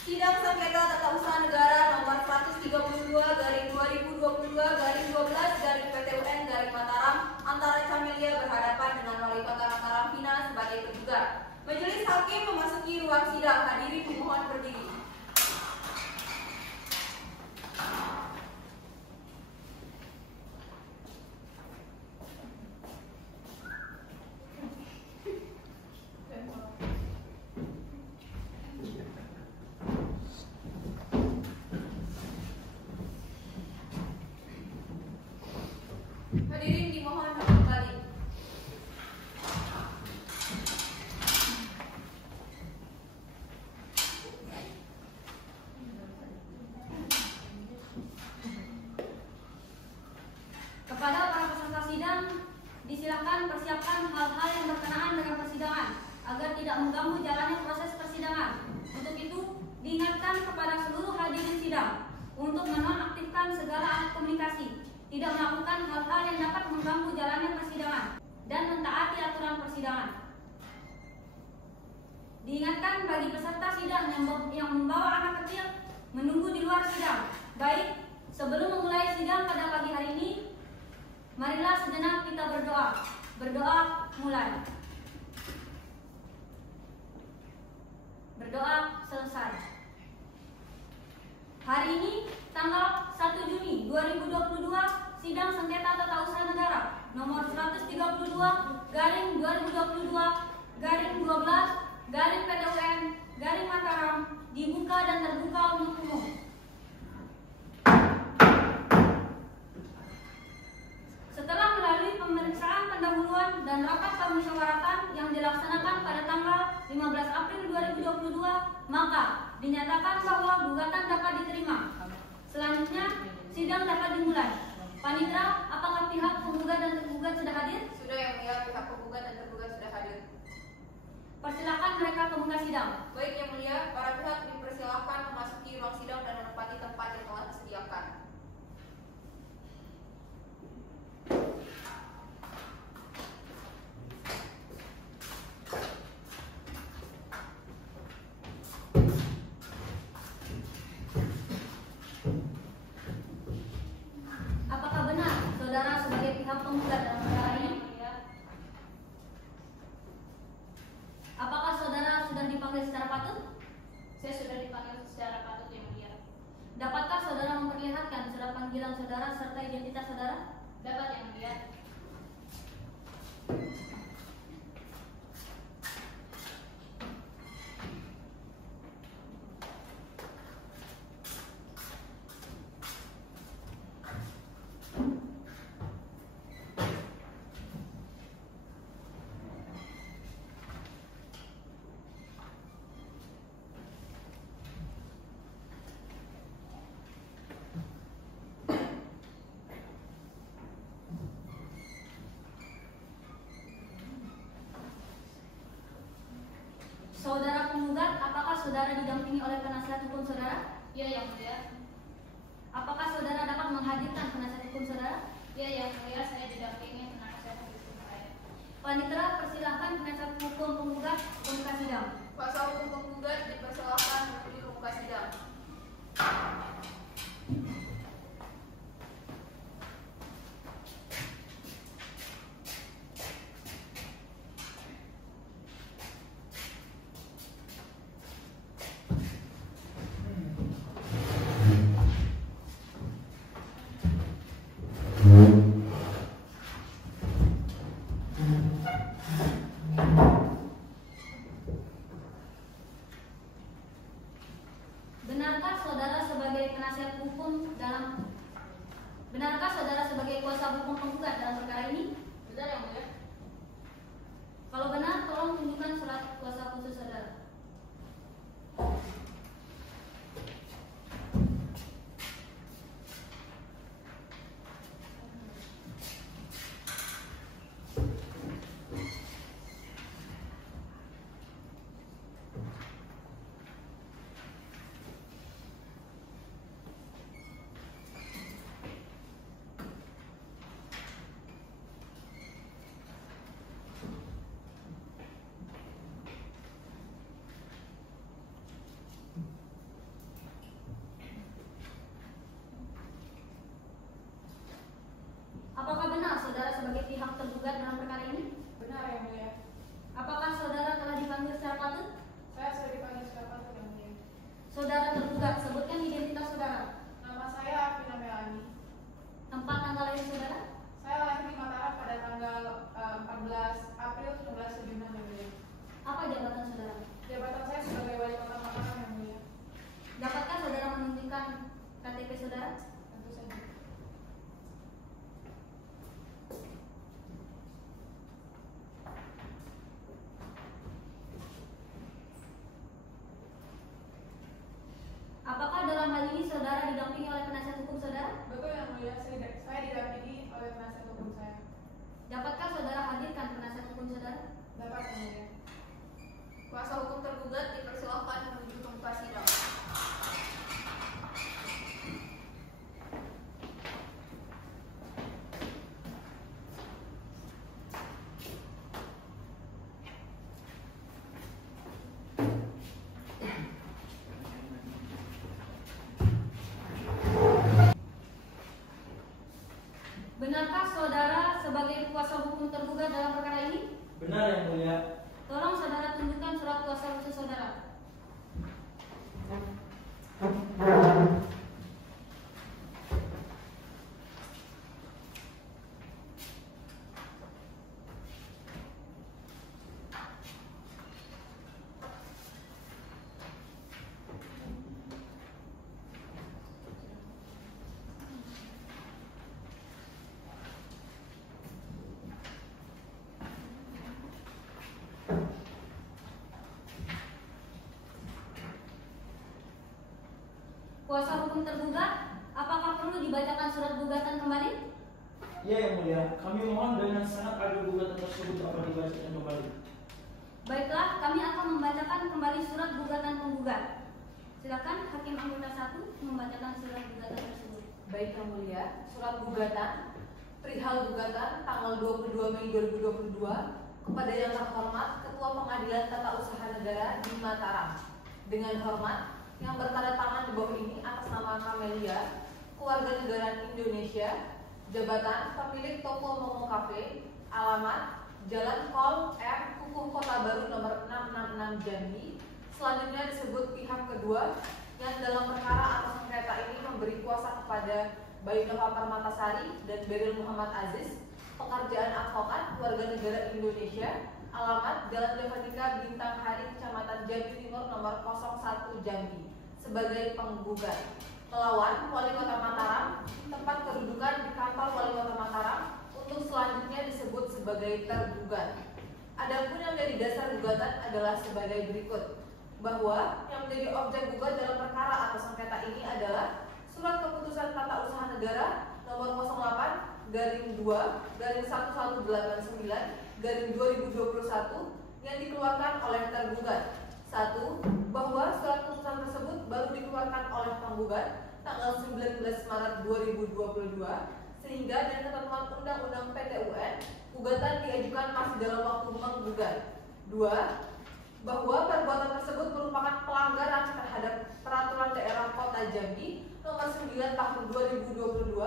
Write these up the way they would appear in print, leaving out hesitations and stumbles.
Sidang sengketa tata usaha negara nomor 132/2022/12/PT UN/Mataram antara Camelia berhadapan dengan Wali Kota Mataram Vina sebagai tergugat. Majelis Hakim memasuki ruang sidang. Hadirin dimohon berdiri. Hadirin dimohon kembali. Kepada para peserta sidang, disilakan persiapkan hal-hal yang berkenaan dengan persidangan agar tidak mengganggu jalannya proses persidangan. Untuk itu, diingatkan kepada seluruh hadirin sidang untuk menonaktifkan segala alat komunikasi, tidak melakukan hal-hal yang dapat mengganggu jalannya persidangan, dan mentaati aturan persidangan. Diingatkan bagi peserta sidang yang membawa anak kecil menunggu di luar sidang. Baik, sebelum memulai sidang pada pagi hari ini, marilah sejenak kita berdoa. Berdoa mulai. Berdoa selesai. Hari ini tanggal 1 Juni 2022, sidang sengketa tata usaha negara nomor 132/12/PT UN/Mataram dibuka dan terbuka untuk umum. Setelah melalui pemeriksaan pendahuluan dan rapat permusyawaratan yang dilaksanakan pada tanggal 15 April 2022, maka dinyatakan bahwa gugatan dapat diterima. Selanjutnya, sidang dapat dimulai. Panitra, apakah pihak penggugat dan tergugat sudah hadir? Sudah, yang mulia, pihak penggugat dan tergugat sudah hadir. Persilakan mereka ke muka sidang. Baik, yang mulia, para pihak dipersilakan memasuki ruang sidang dan menempati tempat yang telah disediakan. Apakah benar saudara sebagai pihak penggugat dalam perkara ini? Apakah saudara sudah dipanggil secara patut? Saya sudah dipanggil secara patut, yang mulia. Dapatkah saudara memperlihatkan surat panggilan saudara serta identitas saudara? Dapat, yang mulia. Saudara penggugat, apakah saudara didampingi oleh penasihat hukum saudara? Ya, yang mulia. Apakah saudara dapat menghadirkan penasihat hukum saudara? Ya, yang mulia, saya didampingi penasihat hukum saya. Panitra, persilahkan penasihat hukum penggugat ke muka sidang. Kuasa hukum penggugat dipersilakan menuju ke muka sidang. Benarkah saudara sebagai kuasa hukum penggugat dalam perkara ini? Benar, yang mulia. Kalau benar, tolong tunjukkan surat kuasa khusus saudara. didampingi oleh penasihat hukum saudara? Betul yang mulia, saya didampingi oleh penasihat hukum saya. Dapatkah saudara hadirkan penasihat hukum saudara? Dapat yang mulia. Kuasa hukum tergugat dipersilakan menuju ke muka sidang. Benarkah saudara sebagai kuasa hukum tergugat dalam perkara ini? Benar yang mulia. Tolong saudara tunjukkan surat kuasa khusus saudara. Kuasa hukum tergugat, apakah perlu dibacakan surat gugatan kembali? Ya yang mulia, kami mohon dengan sangat agar gugatan tersebut dapat dibacakan kembali. Baiklah, kami akan membacakan kembali surat gugatan penggugat. Silakan Hakim Anggota 1 membacakan surat gugatan tersebut. Baik yang mulia, surat gugatan perihal gugatan tanggal 22 Mei 2022 kepada yang terhormat Ketua Pengadilan Tata Usaha Negara di Mataram. Dengan hormat, yang bertanda tangan di bawah ini atas nama Kamelia, keluarga negara Indonesia, jabatan pemilik toko Momo Cafe, alamat Jalan Kol M, Kukuh Kota Baru nomor 666 Jambi. Selanjutnya disebut pihak kedua yang dalam perkara atas sengketa ini memberi kuasa kepada Baik Nova Permatasari dan Beril Muhammad Aziz, pekerjaan advokat, warga negara Indonesia, alamat Jalan Javanika Bintang Hari, Kecamatan Jambi Timur nomor 01 Jambi, sebagai penggugat. Melawan Wali Kota Mataram, tempat kedudukan di kantor Wali Kota Mataram, untuk selanjutnya disebut sebagai tergugat. Adapun yang menjadi dasar gugatan adalah sebagai berikut, bahwa yang menjadi objek gugat dalam perkara atau sengketa ini adalah Surat Keputusan Tata Usaha Negara nomor 08-1189-2021 yang dikeluarkan oleh tergugat. 1. Bahwa surat keputusan tersebut baru dikeluarkan oleh penggugat tanggal 19 Maret 2022 sehingga dengan ketentuan Undang-Undang PT-UN gugatan diajukan masih dalam waktu menggugat. 2. Bahwa perbuatan tersebut merupakan pelanggaran terhadap Peraturan Daerah Kota Jambi nomor 9 tahun 2022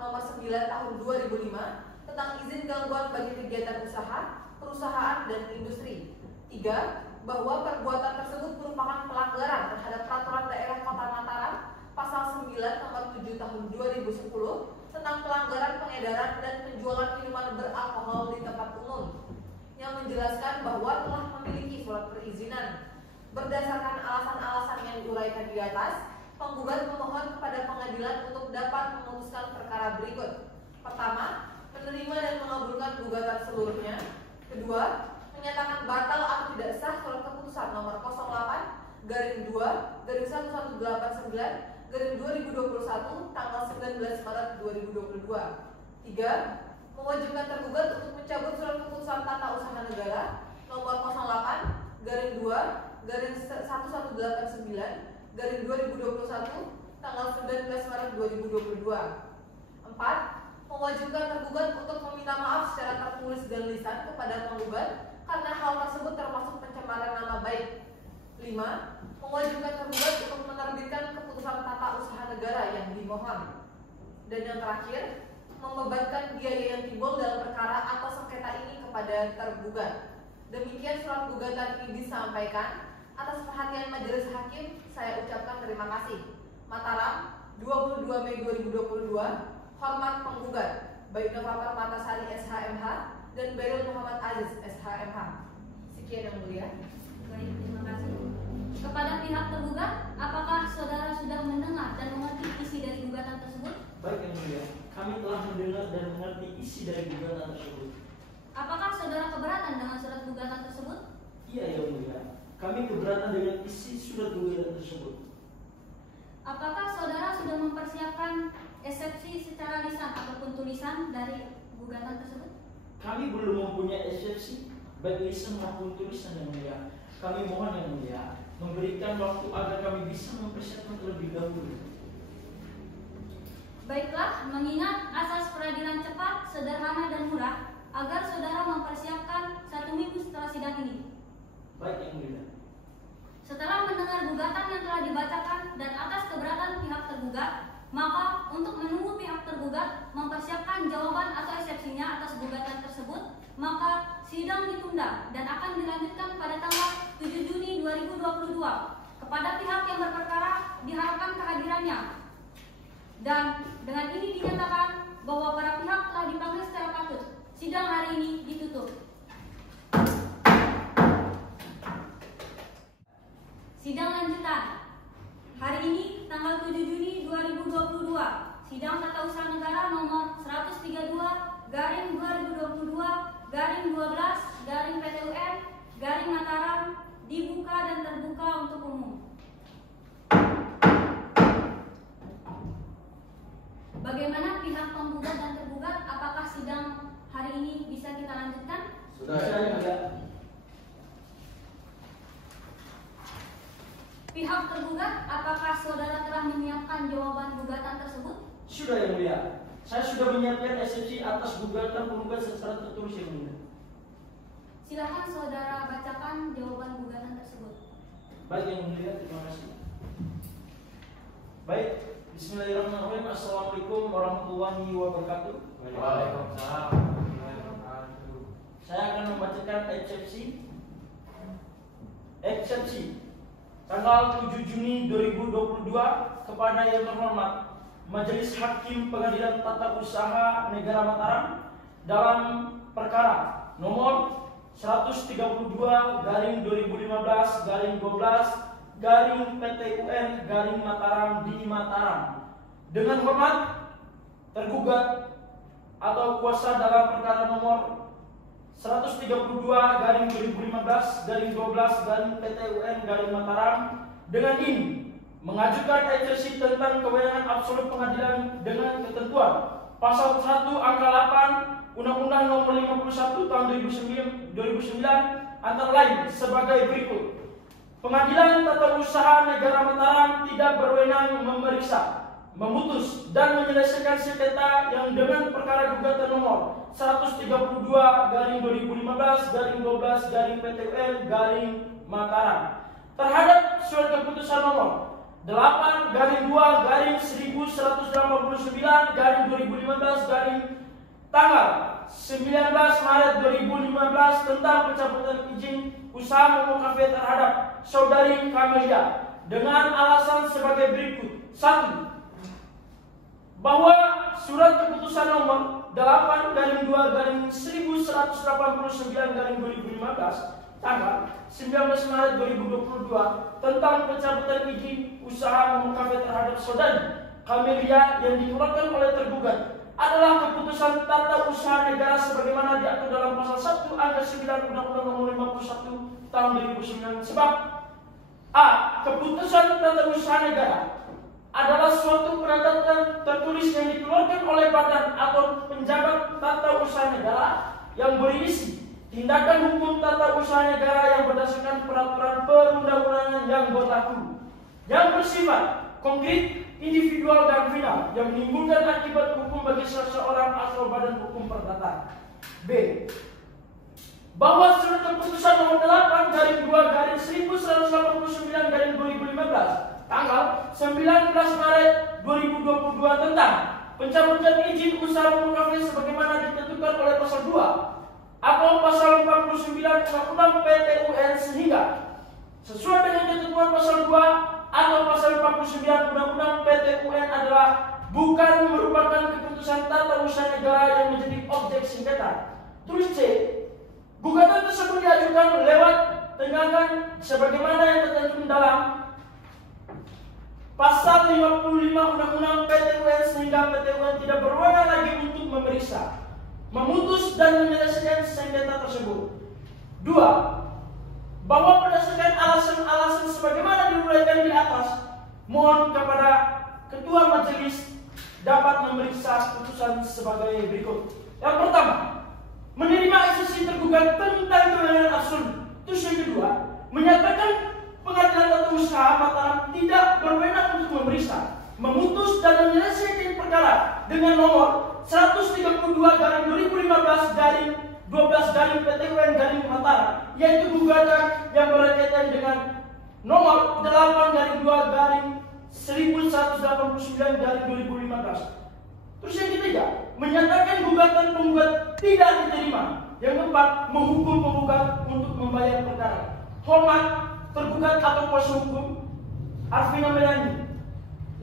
nomor 9 tahun 2005 tentang izin gangguan bagi kegiatan usaha, perusahaan, dan industri. 3. Bahwa perbuatan tersebut merupakan pelanggaran terhadap Peraturan Daerah Kota Mataram Pasal 9 nomor 7 tahun 2010 tentang pelanggaran pengedaran dan penjualan minuman beralkohol di tempat umum, yang menjelaskan bahwa telah memiliki surat perizinan. Berdasarkan alasan-alasan yang diuraikan di atas, penggugat memohon kepada pengadilan untuk dapat memutuskan perkara berikut. Pertama, menerima dan mengabulkan gugatan seluruhnya. Kedua, menyatakan batal atau tidak sah surat keputusan nomor 08-2-1189-2021 tanggal 19 Maret 2022. 3. Mewajibkan tergugat untuk mencabut surat keputusan Tata Usaha Negara nomor 08-1189-2021 tanggal 19 Maret 2022. 4. Mewajibkan tergugat untuk meminta maaf secara tertulis dan lisan kepada penggugat karena hal tersebut termasuk pencemaran nama baik. 5. Mewajibkan tergugat untuk menerbitkan keputusan Tata Usaha Negara yang dimohon. Dan yang terakhir, membebankan biaya yang timbul dalam perkara atau sengketa ini kepada tergugat. Demikian surat gugatan ini disampaikan. Atas perhatian majelis hakim, saya ucapkan terima kasih. Mataram, 22 Mei 2022. Hormat penggugat, Baik Nova Permatasari SHMH dan Beril Muhammad Aziz SHMH. Sekian yang mulia. Baik, terima kasih. Kepada pihak tergugat, apakah saudara sudah mendengar dan mengerti isi dari gugatan tersebut? Baik yang mulia, kami telah mendengar dan mengerti isi dari gugatan tersebut. Apakah saudara keberatan dengan surat gugatan tersebut? Iya yang mulia, kami keberatan dengan isi surat gugatan tersebut. Apakah saudara sudah mempersiapkan eksepsi secara lisan ataupun tulisan dari gugatan tersebut? Kami belum mempunyai eksepsi baik lisan maupun tulisan yang mulia. Kami mohon yang mulia memberikan waktu agar kami bisa mempersiapkan terlebih dahulu. Baiklah, mengingat asas peradilan cepat, sederhana dan murah, agar saudara mempersiapkan 1 minggu setelah sidang ini. Baik yang mulia. Setelah mendengar gugatan yang telah dibacakan dan atas keberatan pihak tergugat, maka untuk menunggu pihak tergugat mempersiapkan jawaban atau eksepsinya atas gugatan tersebut, maka sidang ditunda dan akan dilanjutkan pada tanggal 7 Juni 2022. Kepada pihak yang berperkara diharapkan kehadirannya. Dan dengan ini dinyatakan bahwa para pihak telah dipanggil secara patut. Sidang hari ini ditutup. Sidang lanjutan. Hari ini tanggal 7 Juni 2022. Sidang Tata Usaha Negara nomor 132/2022/12/PTUN/Mataram dibuka dan terbuka untuk umum. Bagaimana pihak penggugat dan tergugat? Apakah sidang hari ini bisa kita lanjutkan? Sudah yang mulia. Pihak tergugat, apakah saudara telah menyiapkan jawaban gugatan tersebut? Sudah yang mulia. Saya sudah menyiapkan eksepsi atas gugatan penggugat secara tertulis yang mulia. Silakan saudara bacakan jawaban gugatan tersebut. Baik yang mulia, terima kasih. Baik, bismillahirrahmanirrahim. Assalamualaikum warahmatullahi wabarakatuh. Waalaikumsalam. Saya akan membacakan eksepsi tanggal 7 Juni 2022 kepada yang terhormat Majelis Hakim Pengadilan Tata Usaha Negara Mataram dalam perkara nomor 132/2015/12/PTUN/Mataram di Mataram. Dengan hormat tergugat atau kuasa dalam perkara nomor 132/2015/12/PTUN/Mataram dengan ini mengajukan eksepsi tentang kewenangan absolut pengadilan dengan ketentuan pasal 1 angka 8 Undang-Undang Nomor 51 Tahun 2009 antara lain sebagai berikut. Pengadilan Tata Usaha Negara Mataram tidak berwenang memeriksa, memutus dan menyelesaikan sengketa yang dengan perkara gugatan nomor 132/2015/12/PTUN/Mataram terhadap surat keputusan nomor 8-2/1189/2015 tanggal 19 Maret 2015 tentang pencabutan izin usaha Momo Cafe terhadap saudari Kamelia dengan alasan sebagai berikut. 1. Bahwa surat keputusan nomor 8-2/1189/2015 tanggal 19 Maret 2022 tentang pencabutan izin usaha Momo Cafe terhadap saudari Kamelia yang dikeluarkan oleh tergugat adalah keputusan tata usaha negara sebagaimana diatur dalam pasal 1 angka 9 Undang-Undang Nomor 51 Tahun 2009. Sebab A. Keputusan tata usaha negara adalah suatu peraturan tertulis yang dikeluarkan oleh badan atau penjabat tata usaha negara yang berisi tindakan hukum tata usaha negara yang berdasarkan peraturan perundang-undangan yang berlaku, yang bersifat konkret, individual dan final, yang menimbulkan akibat hukum bagi seseorang atau badan hukum perdata. B. Bahwa surat keputusan nomor 8/2/1189/2015 tanggal 19 Maret 2022 tentang pencabutan izin usaha Momo Cafe sebagaimana ditentukan oleh pasal 2 atau pasal 49 Undang-Undang PTUN sehingga sesuai dengan ketentuan pasal 2 atau pasal 49 Undang-Undang PTUN adalah bukan merupakan keputusan tata usaha negara yang menjadi objek sengketa. Tulis C. Gugatan tersebut diajukan lewat tenggangan sebagaimana yang tertentu dalam pasal 55 Undang-Undang PTUN sehingga PTUN tidak berwenang lagi untuk memeriksa, memutus dan menyelesaikan sengketa tersebut. 2. Bahwa berdasarkan alasan-alasan sebagaimana diuraikan di atas, Mohon kepada Ketua Majelis dapat memeriksa putusan sebagai berikut. Yang pertama, menerima eksepsi tergugat tentang kewenangan absolut. Terus yang kedua, menyatakan Pengadilan Tata Usaha Mataram tidak berwenang untuk memeriksa, memutus dan menyelesaikan perkara dengan nomor 132/2015/12/PT-UN Mataram, yaitu gugatan yang berkaitan dengan nomor 8/2189/2015. Terus yang ketiga, menyatakan gugatan penggugat tidak diterima. Yang keempat, menghukum penggugat untuk membayar perkara. Hormat tergugat atau kuasa hukum Arvina Melani,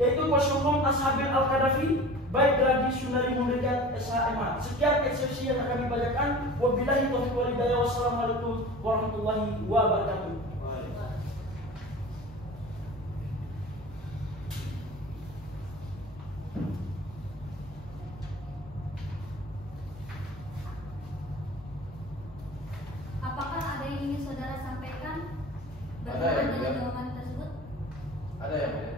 yaitu kuasa hukum Ashabil Al-Qaddafi, baik Gladi Sunari Mundegat SHMA. Sekian eksepsi yang akan dibacakan. Wabillahi taufiq wal hidayah. Wassalamualaikum warahmatullahi wabarakatuh. Apakah ada yang ingin saudara sampaikan Ada berkenaan yang dengan mulia. jawaban tersebut? Ada yang mulia.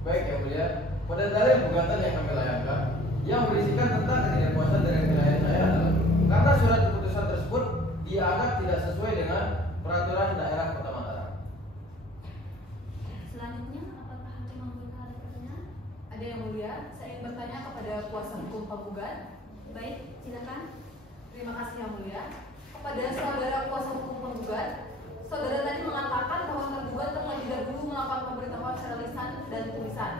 Baik yang mulia, pada dalil gugatan yang kami layangkan yang berisikan tentang ketidakpuasan dari wilayah saya adalah karena surat keputusan tersebut dianggap tidak sesuai dengan peraturan daerah Kota Mataram. Selanjutnya, apakah hakim memberikan ada pertanyaan? Ada yang mulia, saya ingin bertanya kepada kuasa hukum penggugat. Baik, silakan. Terima kasih yang mulia. Kepada saudara kuasa hukum penggugat, saudara tadi mengatakan bahwa tergugat terlebih dahulu melakukan pemberitahuan secara lisan dan tulisan.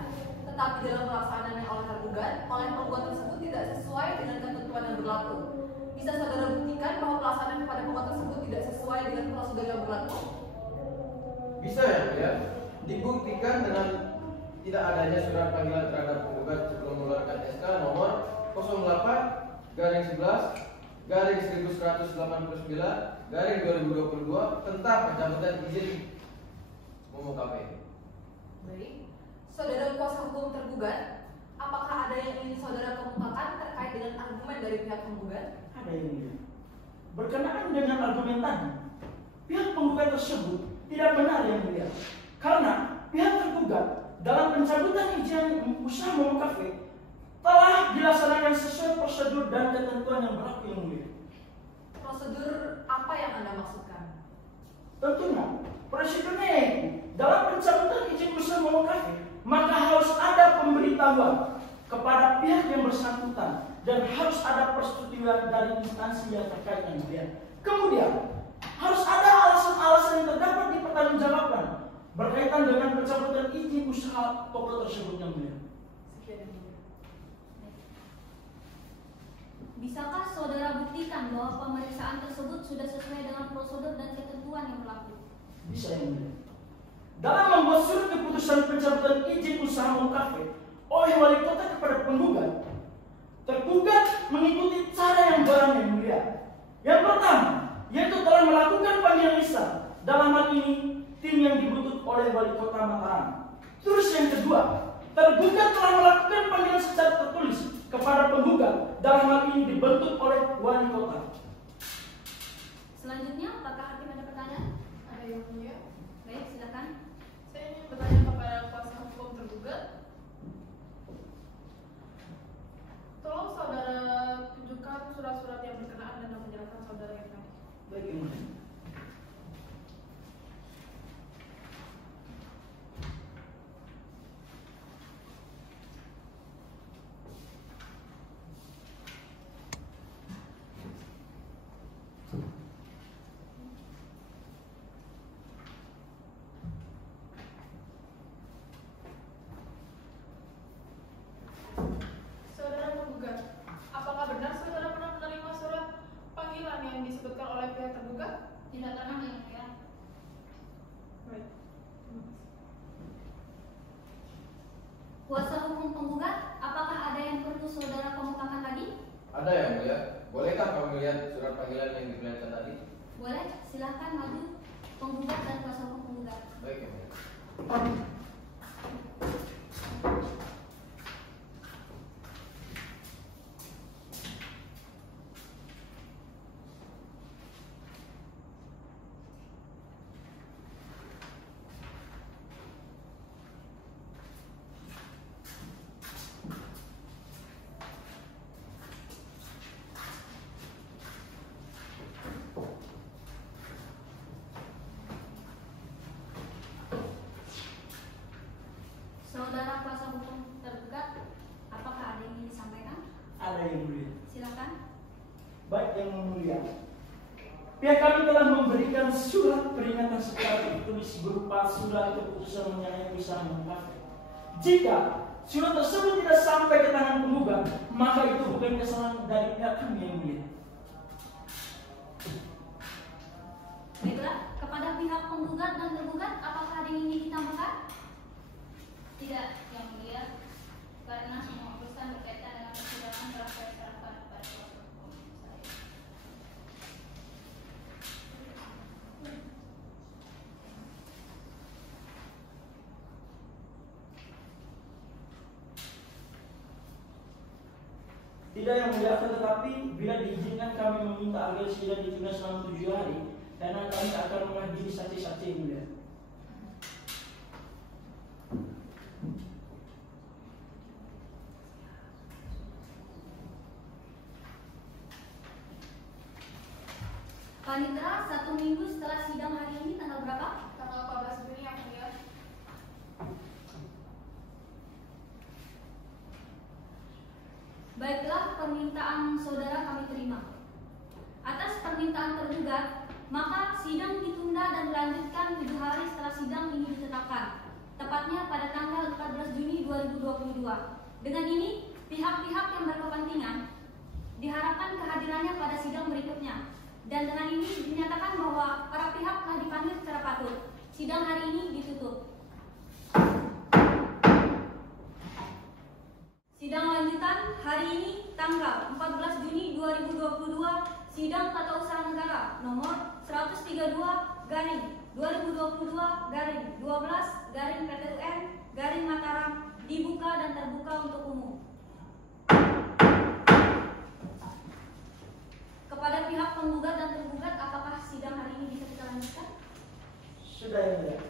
Tetapi dalam pelaksanaannya oleh tergugat, oleh penggugat tersebut tidak sesuai dengan ketentuan yang berlaku. Bisa saudara buktikan bahwa pelaksanaan kepada penggugat tersebut tidak sesuai dengan prosedur yang berlaku? Bisa ya mulia, dibuktikan dengan tidak adanya surat panggilan terhadap penggugat sebelum mengeluarkan SK nomor 08/1189/2022 tentang pencabutan izin memukape. Baik. Saudara kuasa hukum tergugat, apakah ada yang ingin saudara kemukakan terkait dengan argumen dari pihak penggugat? Ada yang mulia. Berkenaan dengan argumen tadi, pihak penggugat tersebut tidak benar yang mulia. Karena pihak tergugat dalam pencabutan izin usaha memukafe telah dilaksanakan sesuai prosedur dan ketentuan yang berlaku yang mulia. Prosedur apa yang Anda maksudkan? Tentunya prosedurnya yaitu dalam pencabutan izin usaha memukafe maka harus ada pemberitahuan kepada pihak yang bersangkutan dan harus ada persetujuan dari instansi yang terkait yang mulia. Kemudian harus ada alasan-alasan yang terdapat di pertanggungjawaban berkaitan dengan pencabutan izin usaha toko tersebut yang mulia. Sekian yang mulia. Bisakah saudara buktikan bahwa pemeriksaan tersebut sudah sesuai dengan prosedur dan ketentuan yang berlaku? Bisa yang mulia. Dalam membuat surat keputusan pencabutan izin usaha memukafe oleh wali kota kepada penggugat, tergugat mengikuti cara yang barang yang mulia. Yang pertama, yaitu telah melakukan panggilan lisan, dalam hal ini tim yang dibentuk oleh wali kota Mataram. Terus yang kedua, tergugat telah melakukan panggilan secara tertulis kepada penggugat, dalam hal ini dibentuk oleh wali kota. Selanjutnya, apakah hakim ada pertanyaan? Ada yang mulia. Baik, silakan. Saya ingin bertanya kepada kuasa hukum tergugat. Tolong saudara tunjukkan surat-surat yang berkenaan dengan penjelasan saudara yang tadi. Baik, yang mulia. Saudara penggugat, apakah benar saudara pernah menerima surat panggilan yang disebutkan oleh pihak tergugat? Tidak pernah yang mulia. Baik. Terima kasih. Kuasa hukum penggugat, apakah ada yang perlu saudara kemukakan lagi? Ada yang mulia, bolehkah kami melihat surat panggilan yang diperlihatkan tadi? Boleh, silahkan maju penggugat dan kuasa hukum penggugat. Baik yang mulia. yang mulia, pihak kami telah memberikan surat peringatan secara tertulis berupa surat keputusan mengenai usaha mengkafe. Jika surat tersebut tidak sampai ke tangan penggugat, maka itu bukan kesalahan dari pihak kami yang mulia. Baiklah, kepada pihak penggugat dan tergugat, apakah ada yang ingin ditambahkan? Tidak, yang mulia, karena semua urusan berkaitan dengan persidangan telah saya serahkan kepada kuasa hukum saya. Tidak yang mulia, tetapi bila diizinkan kami meminta agar sidang ditunda selama 7 hari, karena kami akan menghadiri saksi-saksi yang mulia. Panitera, 1 minggu setelah sidang hari ini tanggal berapa? Tanggal 14 Juni yang mulia. Baiklah, permintaan saudara kami terima. Atas permintaan tergugat, maka sidang ditunda dan dilanjutkan 7 hari setelah sidang ini ditetapkan, tepatnya pada tanggal 14 Juni 2022. Dengan ini, pihak-pihak yang berkepentingan diharapkan kehadirannya pada sidang berikutnya. Dan dengan ini dinyatakan bahwa para pihak telah dipanggil secara patut. Sidang hari ini ditutup. Sidang lanjutan hari ini tanggal 14 Juni 2022, sidang tata usaha negara nomor 132/2022/12/PT UN/Mataram dibuka dan terbuka untuk umum. Kepada pihak penggugat dan tergugat, apakah sidang hari ini bisa kita lanjutkan? Sudah yang mulia.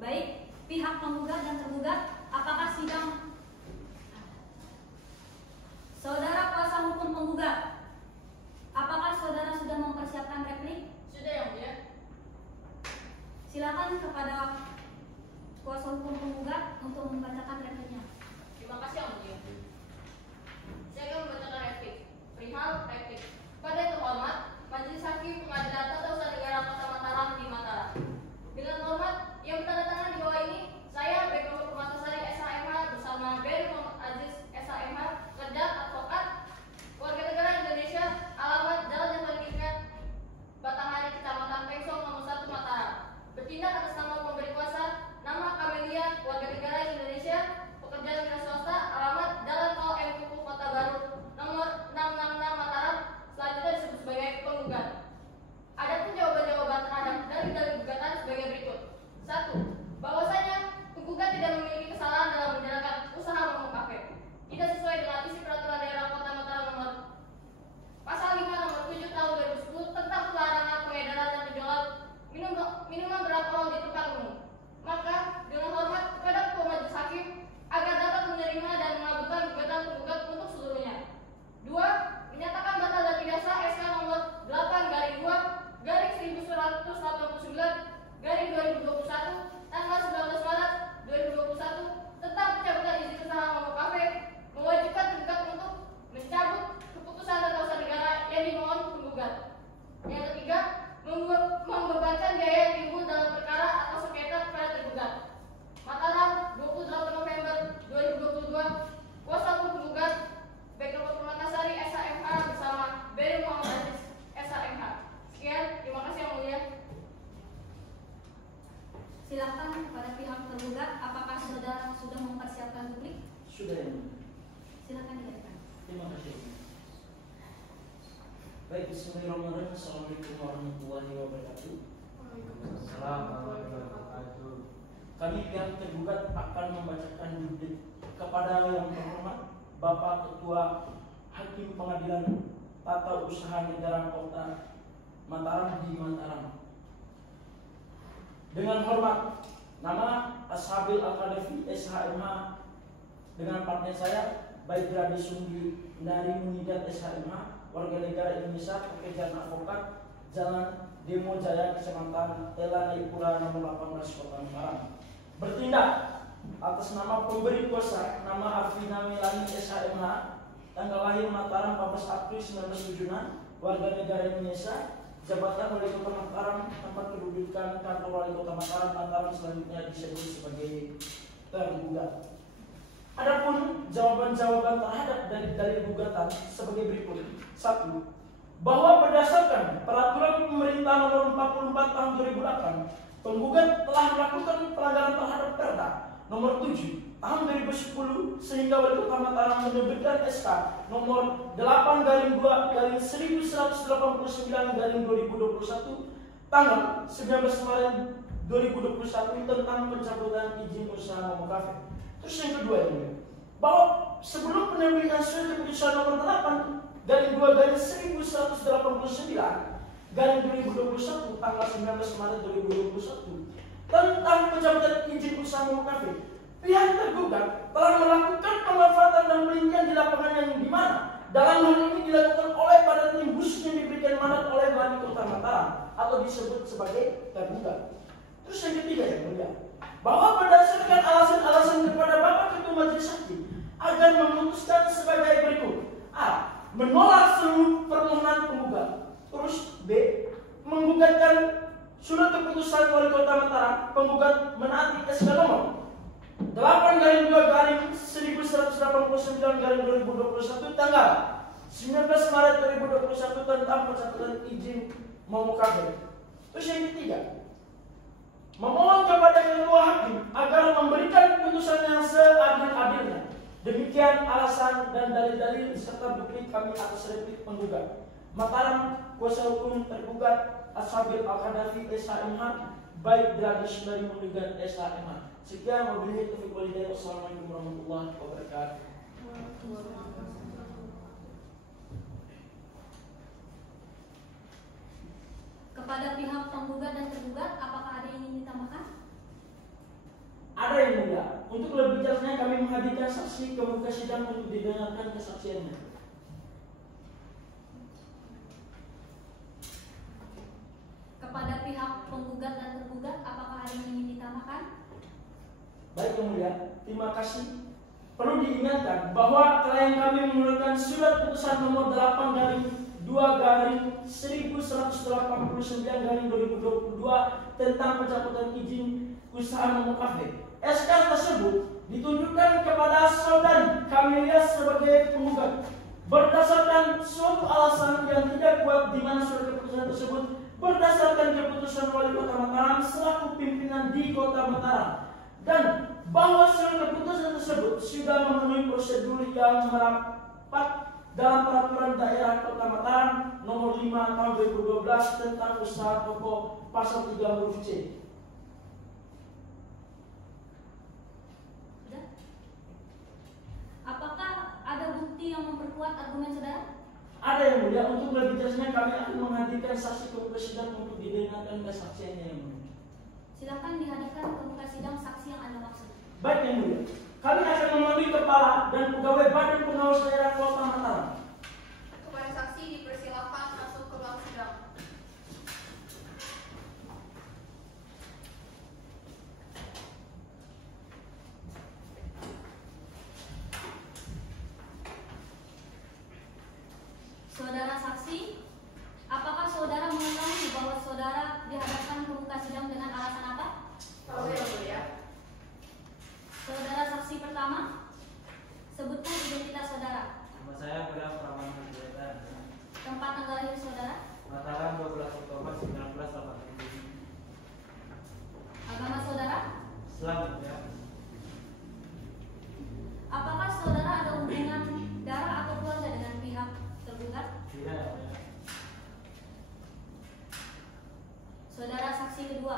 Baik, pihak penggugat dan tergugat, apakah sidang saudara kuasa hukum penggugat, apakah saudara sudah mempersiapkan replik? Sudah yang mulia. Silakan kepada kuasa hukum penggugat untuk membacakan repliknya. Terima kasih yang mulia. Saya akan membacakan replik. Perihal replik. Pada yang terhormat, Majelis Hakim Pengadilan Tata Usaha Negara Kota Mataram di Mataram. Dengan hormat yang bertanda tangan di bawah ini, saya Bekro Permatasari SHMH bersama Beri Muhammad Aziz SHMH, kerja advokat, warga negara Indonesia, alamat Jalan Jasa Ingat, Batanghari, Kecamatan Pengsong, nomor 1 Mataram. Bertindak atas nama pemberi kuasa, nama Kamelia, warga negara Indonesia, pekerjaan wira swasta, alamat Jalan Tol M Kuku Kota Baru, nomor 666 Mataram, selanjutnya disebut sebagai penggugat. Adapun jawaban-jawaban terhadap dalil-dalil gugatan sebagai berikut. 1. Bahwasanya penggugat tidak memiliki kesalahan dalam menjalankan usaha warung kafe, tidak sesuai dengan isi peraturan daerah Kota Mataram nomor Pasal 5 nomor 7 tahun 2010 tentang pelarangan pengedaran dan penjualan minuman beralkohol di tempat umum. Maka dengan hormat kepada Ketua Majelis Hakim agar dapat menerima dan mengabulkan gugatan penggugat untuk seluruhnya. 2. Menyatakan batal dan tidak sah SK nomor 8/2/1989/2021 tanggal 19 Maret 2021 tentang pencabutan izin usaha warung kafe, mewajibkan penggugat untuk mencabut keputusan tata usaha negara yang dimohon penggugat. Yang ketiga, membebankan biaya yang timbul dalam perkara atau sengketa kepada tergugat. Mataram, 28 November 2022. Kuasa hukum penggugat Bekro Permatasari SHMH bersama Beri Muhammad Aziz SHMH. Sekian, terima kasih yang mulia. Silakan kepada pihak tergugat, apakah saudara sudah mempersiapkan replik? Sudah yang mulia. Silakan dilakukan. Terima kasih. Baik, bismillahirrahmanirrahim. Assalamualaikum warahmatullahi wabarakatuh. Kami pihak tergugat akan membacakan judul kepada yang terhormat Bapak Ketua Hakim Pengadilan Tata Usaha Negara Kota Mataram di Mataram. Dengan hormat, nama Ashabil Al-Khadafi SHMH dengan partner saya baik Grade Sunggi dari Munidat SHMH, warga negara Indonesia, pekerjaan advokat, Jalan Demo Jaya, Kecamatan Telanai Pura nomor 18 Kota Mataram. Bertindak atas nama pemberi kuasa, nama Afina Melani SHMH, tanggal lahir Mataram 14 April 1976, warga negara Indonesia, jabatan Wali Kota Mataram, tempat kedudukan kantor Wali Kota Mataram, selanjutnya disebut sebagai tergugat. Adapun jawaban-jawaban terhadap dari gugatan sebagai berikut. 1. Bahwa berdasarkan Peraturan Pemerintah Nomor 44 Tahun 2008, penggugat telah melakukan pelanggaran terhadap Perda Nomor 7 Tahun 2010 sehingga Wali Kota Mataram menerbitkan SK Nomor 8/2/1989/2021 tanggal 19 Maret 2021 tentang pencabutan izin usaha Momo Cafe. Terus yang kedua ini, bahwa sebelum penerbitan surat keputusan nomor 8/1989/2021 tanggal 19 Maret 2021 tentang pencabutan izin usaha Momo Cafe, pihak tergugat telah melakukan pemanfaatan dan pelintian di lapangan yang dimana dalam hal ini dilakukan oleh pada tim khusus yang diberikan mandat oleh Wali Kota Mataram atau disebut sebagai tergugat. Terus yang ketiga yang mulia, bahwa berdasarkan alasan-alasan kepada Bapak Ketua Majelis Hakim agar memutuskan sebagai berikut: A. Menolak seluruh permohonan penggugat. Terus B. Menggugatkan surat keputusan Wali Kota Mataram, penggugat menaati SK nomor 8/2/1989/2021 tanggal 19 Maret 2021 tentang pencatatan izin Momo Cafe. Terus yang ketiga, memohon kepada Ketua Hakim agar memberikan putusan yang seadil-adilnya. Demikian alasan dan dalil-dalil serta bukti kami atas replik penggugat. Mataram, kuasa hukum tergugat Ashabil Al-Qaddafi SHMH, baik Dragis dari Menggugat SHMH. Sekian, wabillahi taufiq wal hidayah. Wassalamualaikum warahmatullahi wabarakatuh. Kepada pihak penggugat dan tergugat, apakah ada yang ingin ditambahkan? Ada yang mulia. Untuk lebih jelasnya kami menghadirkan saksi ke muka sidang untuk didengarkan kesaksiannya. Kepada pihak penggugat dan tergugat, apakah ada yang ingin ditambahkan? Baik yang mulia, terima kasih. Perlu diingatkan bahwa klien kami mengeluarkan surat putusan nomor 8/2/1989/2022 tentang pencabutan izin usaha Momo Cafe. SK tersebut ditunjukkan kepada saudari Camelia sebagai penggugat berdasarkan suatu alasan yang tidak kuat, di mana surat keputusan tersebut berdasarkan keputusan Wali Kota Mataram selaku pimpinan di Kota Mataram, dan bahwa surat keputusan tersebut sudah memenuhi prosedur yang merapat dalam Peraturan Daerah Kota Mataram Nomor 5 Tahun 2012 tentang usaha toko pasal 3 huruf C. Apakah ada bukti yang memperkuat argumen saudara? Ada yang mulia. Untuk lebih jelasnya kami akan menghadirkan saksi ke muka sidang untuk didengarkan kesaksiannya yang mulia. Silakan dihadirkan ke muka sidang saksi yang Anda maksud. Baik yang mulia, kami akan memanggil kepala dan pegawai Badan Pengawas Daerah Kota Mataram. Kepada saksi dipersilakan masuk ke ruang sidang. Saudara saksi, apakah saudara mengetahui bahwa saudara dihadapkan ke muka sidang dengan alasan apa? Tahu yang mulia. Saudara saksi pertama, sebutkan identitas saudara. Nama saya Bram Pramana Jaya. Tempat tanggal lahir saudara. Mataram 12 Oktober 1987. Agama saudara. Islam ya. Apakah saudara ada hubungan darah atau keluarga dengan pihak tergugat? Tidak ya. Saudara saksi kedua,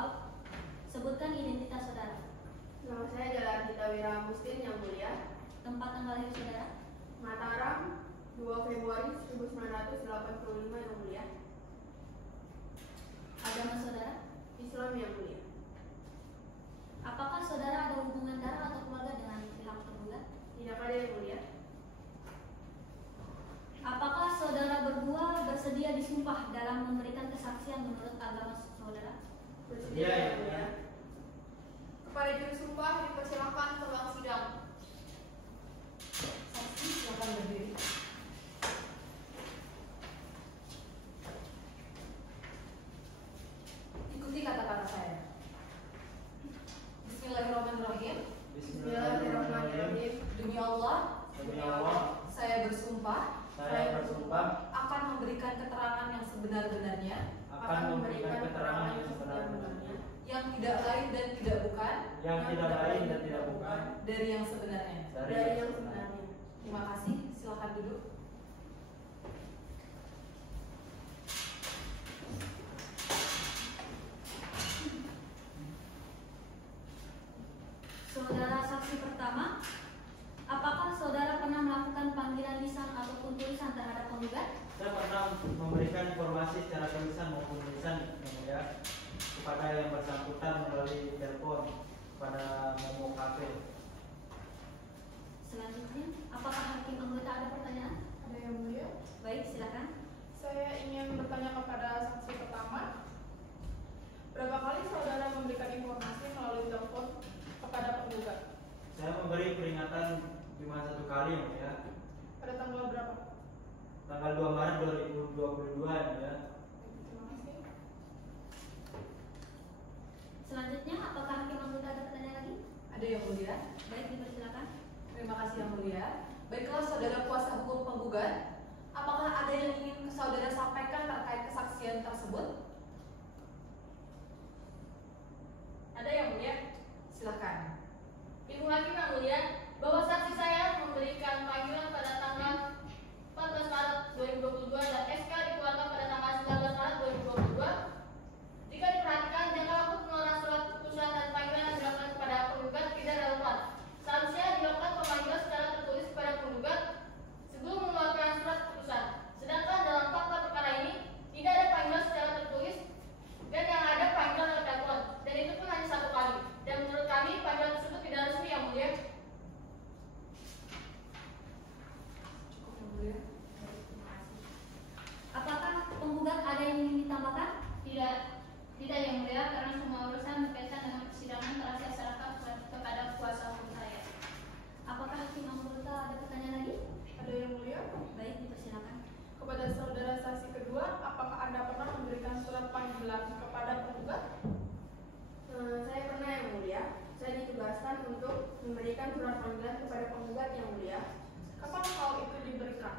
sebutkan identitas saudara. Nama saya adalah Dita Wira Mustin yang mulia. Tempat tanggal lahir saudara. Mataram 2 Februari 1985 yang mulia. Agama saudara. Islam yang mulia. Apakah saudara ada hubungan darah atau keluarga dengan pihak tergugat? Tidak ada yang mulia. Apakah saudara berdua bersedia disumpah dalam memberikan kesaksian menurut agama saudara? Bersedia yang mulia. Kepada juru sumpah dipersilakan ke ruang sidang. Saksi silakan berdiri. Ikuti kata-kata saya. Bismillahirrahmanirrahim. Bismillahirrahmanirrahim. Demi Allah, Demi Allah, saya bersumpah saya bersumpah akan memberikan keterangan yang sebenar-benarnya, akan memberikan keterangan yang sebenar-benarnya, yang tidak lain dan tidak bukan yang tidak lain dan tidak bukan dari yang sebenarnya. dari yang sebenarnya. Terima kasih. Silakan duduk. Saudara saksi pertama, apakah saudara pernah melakukan panggilan lisan ataupun tulisan terhadap penggugat? Saya pernah memberikan informasi secara tulisan maupun tulisan yang mulia kepada yang bersangkutan melalui telepon kepada Momo Cafe. Selanjutnya, apakah hakim anggota ada pertanyaan? Ada yang mulia? Baik, silakan. Saya ingin bertanya kepada saksi pertama. Berapa kali saudara memberikan informasi melalui telepon kepada penggugat? Saya memberi peringatan cuma 1 kali yang mulia. Pada tanggal berapa? Tanggal 2 Maret 2022 yang mulia. Terima kasih. Selanjutnya, apakah hakim anggota ada pertanyaan lagi? Ada yang mulia? Baik, dipersilakan. Terima kasih yang mulia. Baiklah saudara kuasa hukum penggugat, apakah ada yang ingin saudara sampaikan terkait kesaksian tersebut? Ada yang mulia? Silakan. Ibu Hakim yang mulia, bahwa saksi saya memberikan panggilan pada tanggal 14 Maret 2022 dan SK dikeluarkan pada tanggal 19 Maret 2022. Jika diperhatikan, jangka waktu pengeluaran surat putusan dan panggilan yang dilakukan kepada penggugat tidak relevan. Seharusnya dilakukan pemanggilan secara tertulis kepada penggugat sebelum mengeluarkan surat putusan. Sedangkan dalam fakta perkara ini tidak ada panggilan secara tertulis dan yang ada panggilan oleh telepon, dan itu pun hanya 1 kali. Dan menurut kami panggilan tersebut tidak resmi yang mulia. Cukup yang mulia. Apakah penggugat ada yang ingin ditambahkan? Tidak, tidak yang mulia, karena semua urusan berkaitan dengan persidangan telah saya serahkan kepada kuasa hukum saya. Apakah hakim anggota ada pertanyaan lagi? Ada yang mulia? Baik, dipersilakan. Kepada saudara saksi kedua, apakah Anda pernah memberikan surat panggilan kepada penggugat? Saya pernah yang mulia. Saya ditugaskan untuk memberikan surat panggilan kepada penggugat yang mulia. Kapan hal itu diberikan?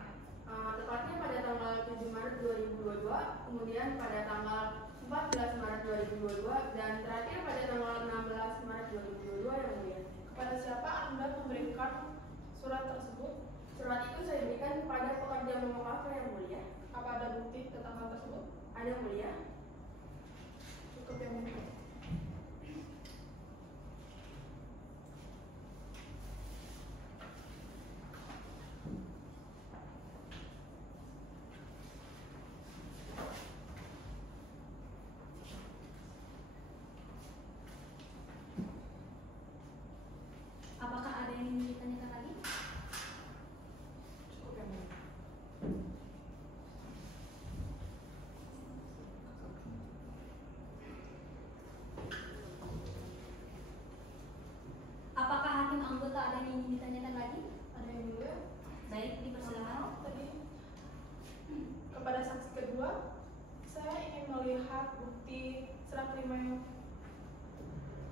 Tepatnya pada tanggal 7 Maret 2022, kemudian pada tanggal 14 Maret 2022, dan terakhir pada tanggal 16 Maret 2022 yang mulia. Kepada siapa Anda memberikan surat tersebut? Surat itu saya berikan kepada pekerja Momo Cafe yang mulia. Apa ada bukti tentang hal tersebut? Ada yang mulia. Cukup yang mulia. Apakah ada yang ingin ditanyakan lagi? Cukup yang mulia. Apakah hakim anggota ada yang ingin ditanyakan lagi? Ada yang mulia? Baik, dipersilakan. Tadi kepada saksi kedua, saya ingin melihat bukti serah terima yang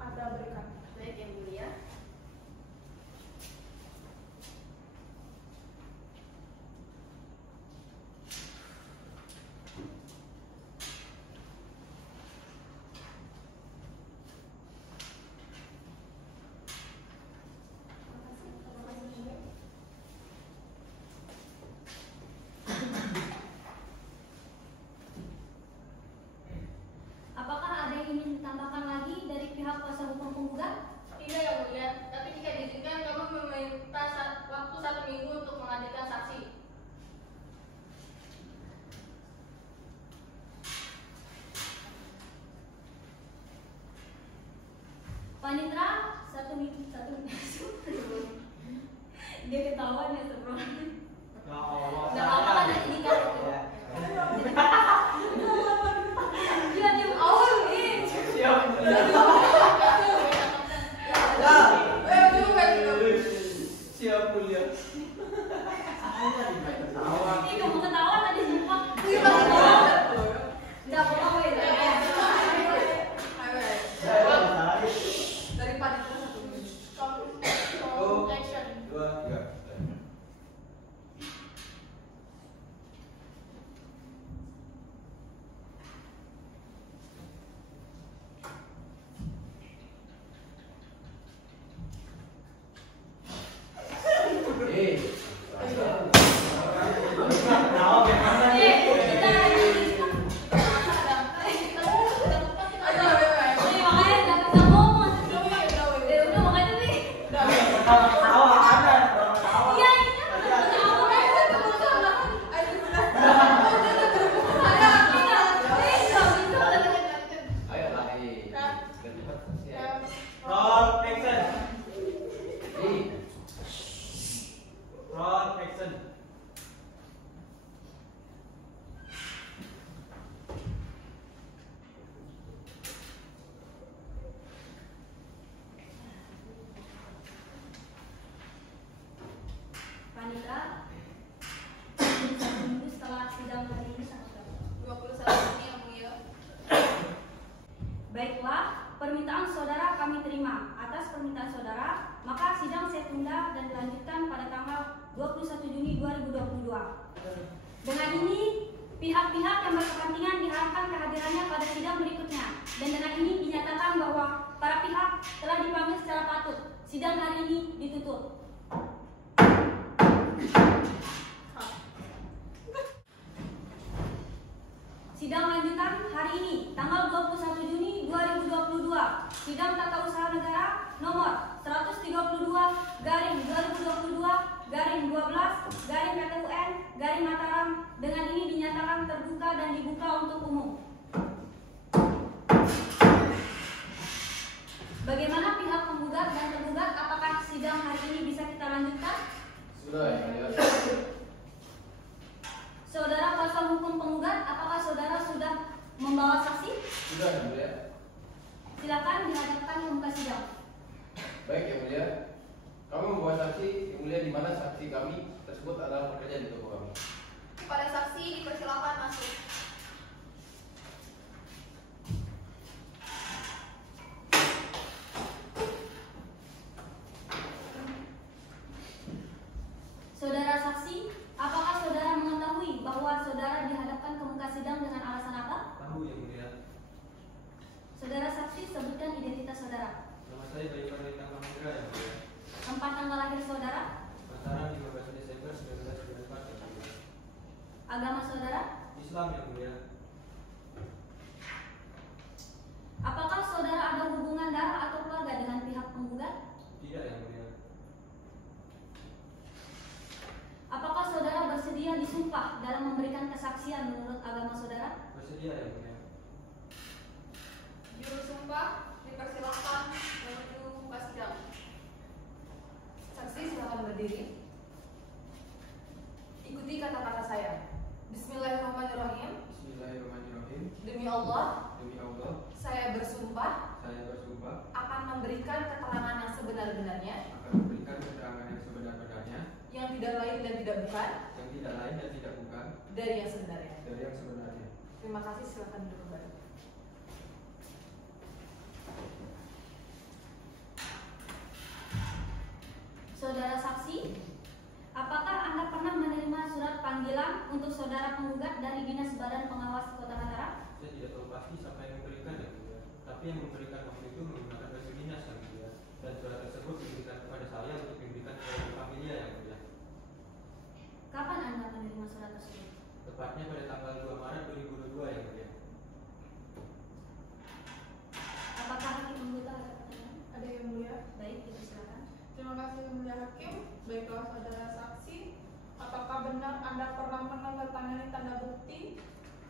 Anda berikan. Baik yang mulia. Terima kasih, mulia. Apakah ada yang ingin ditambahkan lagi dari pihak kuasa hukum penggugat? Tidak yang mulia, tapi jika diizinkan kami meminta waktu 1 minggu untuk menghadirkan saksi. Panitra, 1 minggu. Dia ketahuan ya sebelum. Ya Allah. Gak apa-apa nanti nikah. Ya. Dia diem awal nih. Siap. Panitra 21 minggu setelah sidang hari ini sangat 21 Juni yang mulia. Baiklah, permintaan saudara kami terima. Atas permintaan saudara, maka sidang saya tunda dan dilanjutkan pada tanggal 21 Juni 2022. Dengan ini, pihak-pihak yang berkepentingan diharapkan kehadirannya pada sidang berikutnya. Dan dengan ini dinyatakan bahwa para pihak telah dipanggil secara patut. Sidang hari ini ditutup. Sidang lanjutan hari ini, tanggal 21 Juni 2022. Sidang Tata Usaha Negara nomor 132-2022-12-PTUN-Mataram dengan ini dinyatakan terbuka dan dibuka untuk umum. Bagaimana pihak penggugat dan tergugat? Apakah sidang hari ini bisa kita lanjutkan? Sudah yang mulia. Saudara kuasa hukum penggugat, apakah saudara sudah membawa saksi? Sudah yang mulia. Silakan dihadapkan ke muka sidang. Baik yang mulia. Kami membawa saksi yang mulia di mana saksi kami tersebut adalah pekerja di toko kami. Kepada saksi dipersilakan masuk. Saudara saksi, apakah saudara mengetahui bahwa saudara dihadapkan ke muka sidang dengan alasan apa? Tahu yang mulia. Saudara saksi, sebutkan identitas saudara. Nama saya Bayu Pranita Mahendra yang mulia. Tempat tanggal lahir saudara, Mataram 15 Desember 1994 yang mulia. agama saudara, Islam yang mulia. apakah saudara ada hubungan darah atau keluarga dengan pihak penggugat? Tidak yang mulia. Apakah saudara bersedia disumpah dalam memberikan kesaksian menurut agama saudara? Bersedia yang mulia. Juru sumpah dipersilakan menuju muka sidang. Saksi silakan berdiri. Ikuti kata-kata saya. Bismillahirrahmanirrahim. Bismillahirrahmanirrahim. Demi Allah, Demi Allah, saya bersumpah saya bersumpah akan memberikan keterangan yang sebenar-benarnya, akan memberikan keterangan yang sebenar-benarnya, yang tidak lain dan tidak bukan yang tidak lain dan tidak bukan dari yang sebenarnya. dari yang sebenarnya. Terima kasih, silakan duduk kembali. Saudara saksi, apakah Anda pernah menerima surat panggilan untuk saudara penggugat dari Dinas Badan Pengawas Kota Mataram? Saya tidak tahu pasti siapa yang memberikan yang mulia. Tapi yang memberikan waktu itu menggunakan baju dinas yang mulia. Dan surat tersebut diberikan kepada saya untuk diberikan kepada familia yang mulia. Kapan Anda menerima surat tersebut? Tepatnya pada tanggal 2 Maret 2022 yang mulia. Apakah hakim anggota ada pertanyaan? Ada yang mulia. Baik, dipersilakan. Terima kasih yang mulia hakim. Baiklah saudara saksi, apakah benar Anda pernah menandatangani tanda bukti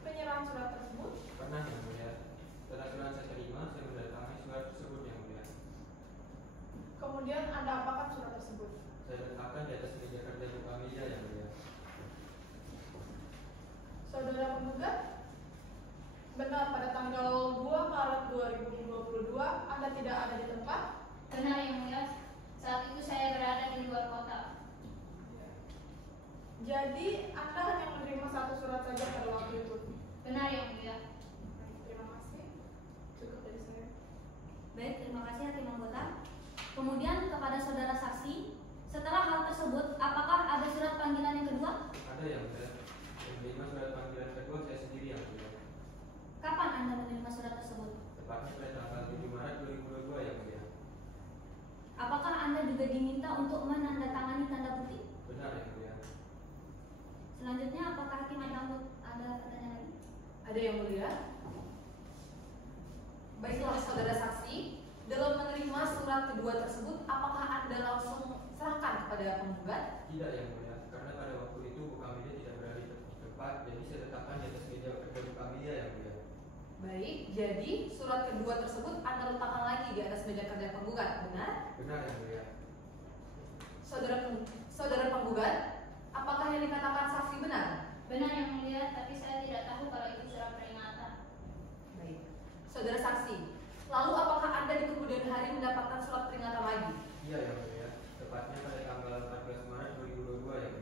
penyerahan surat tersebut? Pernah yang mulia. Setelah surat saya terima, saya mendatangi surat tersebut yang mulia. Kemudian Anda apakan surat tersebut? Saya letakkan di atas meja kerja bu familia yang mulia. Saudara penggugat, benar pada tanggal 2 Maret 2022 Anda tidak ada di tempat? Benar yang mulia, saat itu saya berada di luar kota. Jadi Anda hanya menerima satu surat saja pada waktu itu? Benar yang mulia. Terima kasih. Cukup dari saya. Baik, terima kasih hakim anggota. Kemudian kepada saudara saksi, setelah hal tersebut, apakah ada surat panggilan yang kedua? Ada yang mulia. Yang menerima surat panggilan kedua saya sendiri yang mulia. Kapan Anda menerima surat tersebut? Tepatnya pada tanggal 7 Maret 2022 yang mulia. Apakah Anda juga diminta untuk menandatangani tanda bukti? Benar yang mulia. Selanjutnya, apakah hakim ada pertanyaan lagi? Ada yang mulia? Baiklah saudara saksi, dalam menerima surat kedua tersebut, apakah Anda langsung serahkan kepada penggugat? Tidak yang mulia, karena pada waktu itu bu familia tidak berada di tempat, jadi saya letakkan di atas meja kerja bu familia yang mulia. Baik, jadi surat kedua tersebut Anda letakkan lagi di atas meja kerja penggugat, benar? Benar yang mulia. Saudara penggugat, apakah yang dikatakan saksi benar? Benar yang mulia, tapi saya tidak tahu kalau itu surat peringatan. Baik. Saudara saksi, lalu apakah Anda di kemudian hari mendapatkan surat peringatan lagi? Iya yang mulia, tepatnya pada tanggal 14 Maret 2022 yang mulia.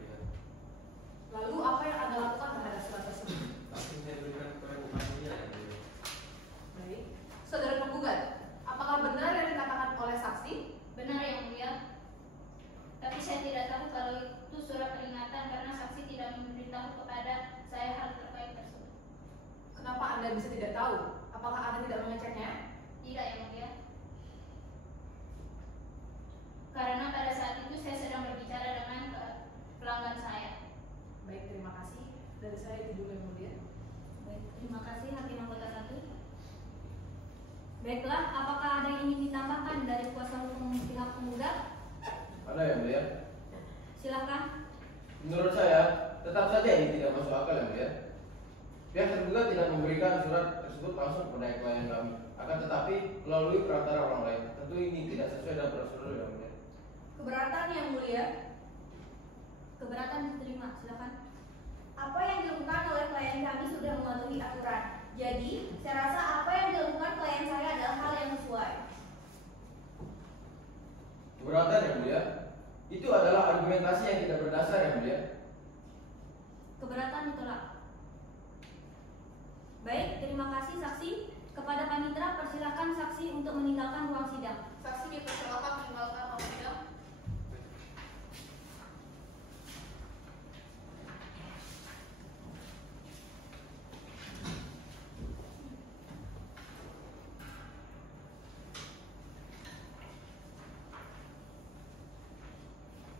Anda bisa tidak tahu? Apakah Anda tidak mengeceknya? Tidak, Yang Mulia. Karena pada saat itu saya sedang berbicara dengan pelanggan saya. Baik, terima kasih. Dari saya itu dulu Yang Mulia. Baik, terima kasih Hakim Anggota 1. Baiklah, apakah ada yang ingin ditambahkan dari kuasa hukum pihak penggugat? Ada Yang Mulia. Silakan. Menurut saya, tetap saja ini tidak masuk akal Yang Mulia. Pihak tergugat tidak memberikan surat tersebut langsung kepada klien kami, akan tetapi melalui perantara orang lain. Tentu ini tidak sesuai dengan prosedur Yang Mulia. Keberatan Yang Mulia. Keberatan diterima, silakan. Apa yang dilakukan oleh klien kami sudah mematuhi aturan. Jadi, saya rasa apa yang dilakukan klien saya adalah hal yang sesuai. Keberatan Yang Mulia. Itu adalah argumentasi yang tidak berdasar Yang Mulia. Keberatan ditolak. Baik, terima kasih saksi. Kepada panitera, persilakan saksi untuk meninggalkan ruang sidang. Saksi dipersilakan meninggalkan ruang sidang.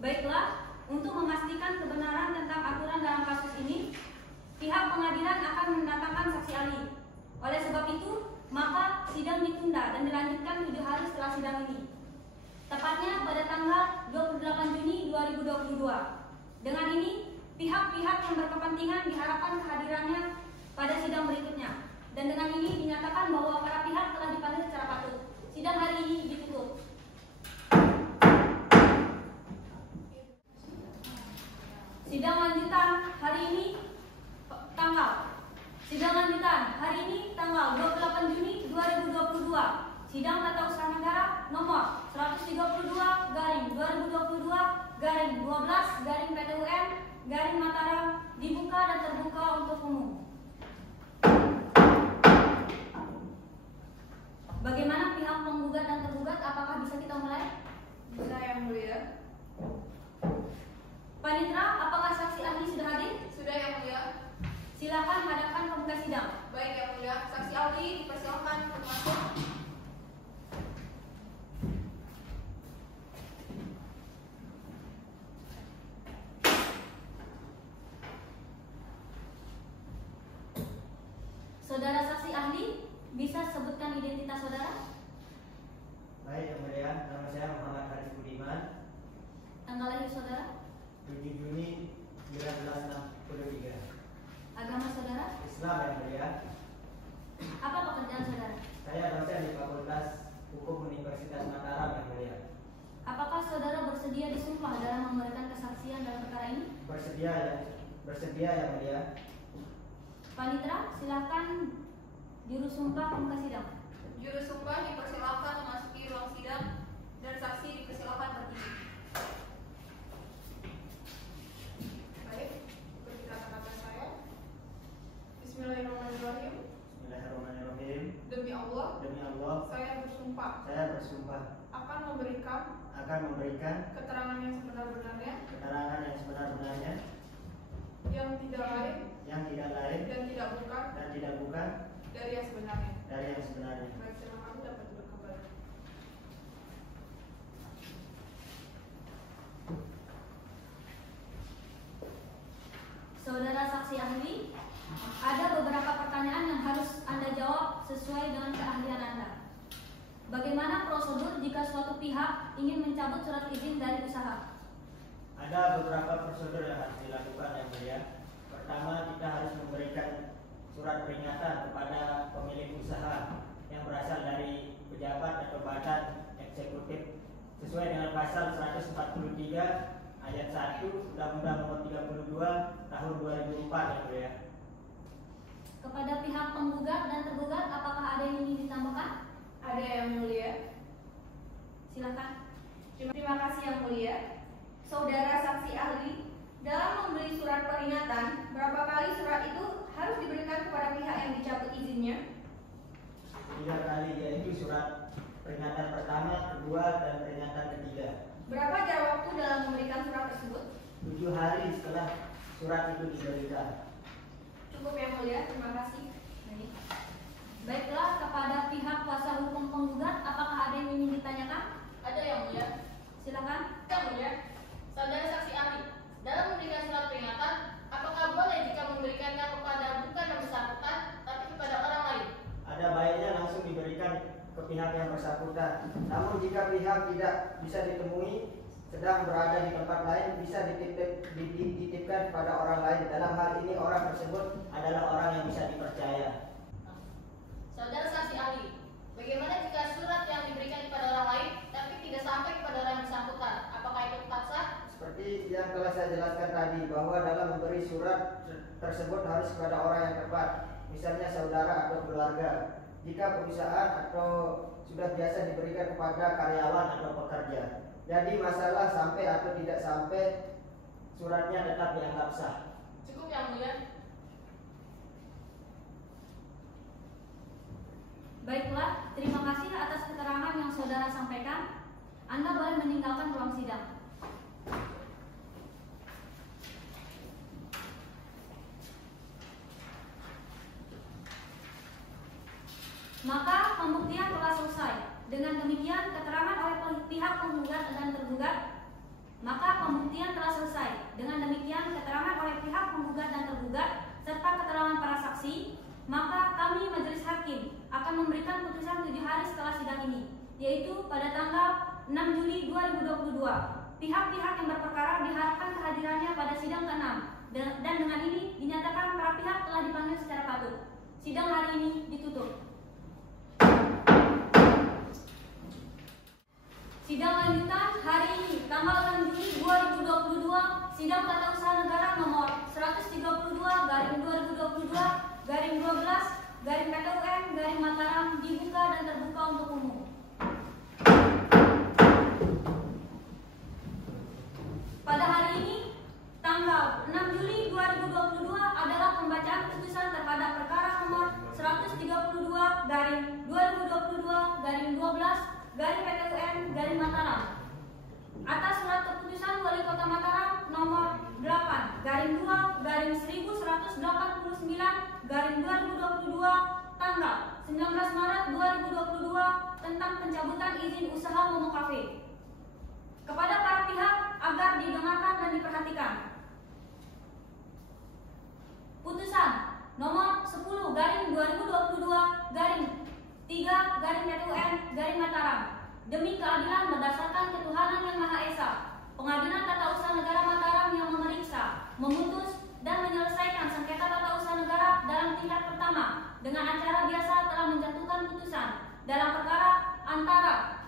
Baiklah, untuk memastikan kebenaran tentang aturan dalam kasus ini, pihak pengadilan akan mendatangkan saksi ahli. Oleh sebab itu, maka sidang ditunda dan dilanjutkan 7 hari setelah sidang ini. Tepatnya pada tanggal 28 Juni 2022. Dengan ini, pihak-pihak yang berkepentingan diharapkan kehadirannya pada sidang berikutnya. Dan dengan ini dinyatakan bahwa para pihak telah dipanggil secara patut. Sidang hari ini ditutup. Sidang lanjutan hari ini tanggal 28 Juni 2022. Sidang Tata Usaha Negara nomor 132/2022/12/PTUM/Mataram dibuka dan terbuka untuk umum. Bagaimana pihak penggugat dan tergugat? Apakah bisa kita mulai? Bisa Yang Mulia. Panitera, apakah saksi ahli sudah hadir? Sudah Yang Mulia. Silakan hadapkan pembuka sidang. Baik Yang Mulia, saksi ahli dipersilakan untuk masuk. Saudara saksi ahli, bisa sebutkan identitas saudara? Baik Yang Mulia, nama saya Muhammad Haris Budiman. Tanggal lahir saudara? 7 Juni 1963. Agama saudara? Islam Yang Mulia. Apa pekerjaan saudara? Saya dosen di Fakultas Hukum Universitas Mataram Yang Mulia. Apakah saudara bersedia disumpah dalam memberikan kesaksian dalam perkara ini? Bersedia Yang Mulia. Panitera, silakan juru sumpah pembuka sidang. Juru sumpah dipersilakan memasuki ruang sidang dan saksi dipersilakan berdiri. Baik, ikuti kata-kata saya. Bismillahirrahmanirrahim. Bismillahirrahmanirrahim. Demi Allah, saya bersumpah akan memberikan keterangan yang sebenar-benarnya yang tidak lain dan tidak bukan dari yang sebenarnya. Baik, terima kasih, dapat duduk kembali. Saudara saksi ahli, ada beberapa pertanyaan yang harus Anda jawab sesuai dengan keahlian Anda. Bagaimana prosedur jika suatu pihak ingin mencabut surat izin dari usaha? Ada beberapa prosedur yang harus dilakukan Yang Mulia. Pertama, kita harus memberikan surat peringatan kepada pemilik usaha yang berasal dari pejabat atau badan eksekutif sesuai dengan pasal 143 ayat 1 Undang-Undang Nomor 32 Tahun 2004 Yang Mulia. Kepada pihak penggugat dan tergugat, apakah ada yang ingin ditambahkan? Ada Yang Mulia. Silakan. Terima kasih Yang Mulia. Saudara saksi ahli, dalam memberi surat peringatan, berapa kali surat itu harus diberikan kepada pihak yang dicabut izinnya? 3 kali, yaitu surat peringatan pertama, kedua, dan peringatan ketiga. Berapa jarak waktu dalam memberikan surat tersebut? 7 hari setelah surat itu diberikan. Cukup Yang Mulia, terima kasih. Baik. Baiklah, kepada pihak kuasa hukum penggugat, apakah ada yang ingin ditanyakan? Ada yang mulia. Silakan. Yang mulia, saudara saksi ahli, dalam memberikan surat peringatan, apakah boleh jika memberikannya kepada bukan yang bersangkutan, tapi kepada orang lain? Ada baiknya langsung diberikan ke pihak yang bersangkutan. Namun jika pihak tidak bisa ditemui, sedang berada di tempat lain, bisa dititipkan kepada orang lain. Dalam hal ini orang tersebut adalah orang yang bisa dipercaya. Saudara saksi ahli, bagaimana jika surat yang diberikan kepada orang lain, tapi tidak sampai kepada orang yang bersangkutan? Apakah itu tetap sah? Seperti yang telah saya jelaskan tadi, bahwa dalam memberi surat tersebut harus kepada orang yang tepat, misalnya saudara atau keluarga. Jika perusahaan atau sudah biasa diberikan kepada karyawan atau pekerja. Jadi masalah sampai atau tidak sampai, suratnya tetap dianggap sah. Cukup yang mulia. Baiklah, terima kasih atas keterangan yang saudara sampaikan. Anda boleh meninggalkan ruang sidang. Maka pembuktian telah selesai. Dengan demikian, keterangan oleh pihak penggugat dan tergugat. Maka pembuktian telah selesai. Dengan demikian, keterangan oleh pihak penggugat dan tergugat serta keterangan para saksi. Maka kami majelis hakim akan memberikan putusan 7 hari setelah sidang ini, yaitu pada tanggal 6 Juli 2022. Pihak-pihak yang berperkara diharapkan kehadirannya pada sidang ke-6 dan dengan ini dinyatakan para pihak telah dipanggil secara patut. Sidang hari ini ditutup. Sidang lanjutan hari ini tanggal 6 Juli 2022, sidang tata usaha negara nomor 132/2022/12/PT-UN/Mataram dibuka dan terbuka untuk umum. Pada hari ini tanggal 6 Juli 2022 adalah pembacaan putusan terhadap perkara nomor 132/2022/12/PT-UN/Mataram atas surat keputusan Wali Kota Mataram nomor 8/2/1189/2022 tanggal 19 Maret 2022 tentang pencabutan izin usaha Momo Cafe. Kepada para pihak agar didengarkan dan diperhatikan. Putusan nomor 10/2022/3/PT-UN/Mataram. Demi keadilan berdasarkan ketuhanan yang Maha Esa, Pengadilan Tata Usaha Negara Mataram yang memeriksa, memutus, dan menyelesaikan sengketa tata usaha negara dalam tingkat pertama dengan acara biasa telah menjatuhkan putusan dalam perkara antara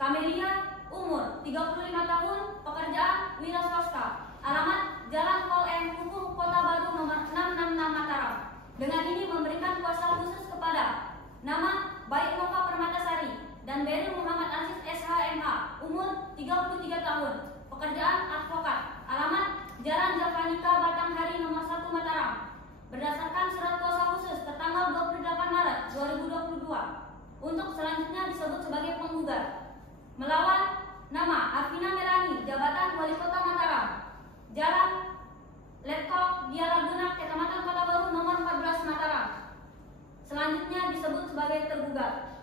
Kamelia umur 35 tahun, pekerjaan wira swasta, alamat Jalan Tol M Hukum Kota Baru nomor 666 Mataram. Dengan ini memberikan kuasa khusus kepada nama Baik Nova Permatasari dan Beril Muhammad Aziz SHMH umur 33 tahun, pekerjaan advokat, alamat Jalan Javanika Batanghari nomor 1 Mataram. Berdasarkan surat kuasa khusus tertanggal 28 Maret 2022. Untuk selanjutnya disebut sebagai penggugat. Melawan nama Arvina Melani, jabatan Wali Kota Mataram, Jalan Letkol Biaraguna, Kecamatan Kota Baru nomor 14 Mataram. Selanjutnya disebut sebagai tergugat.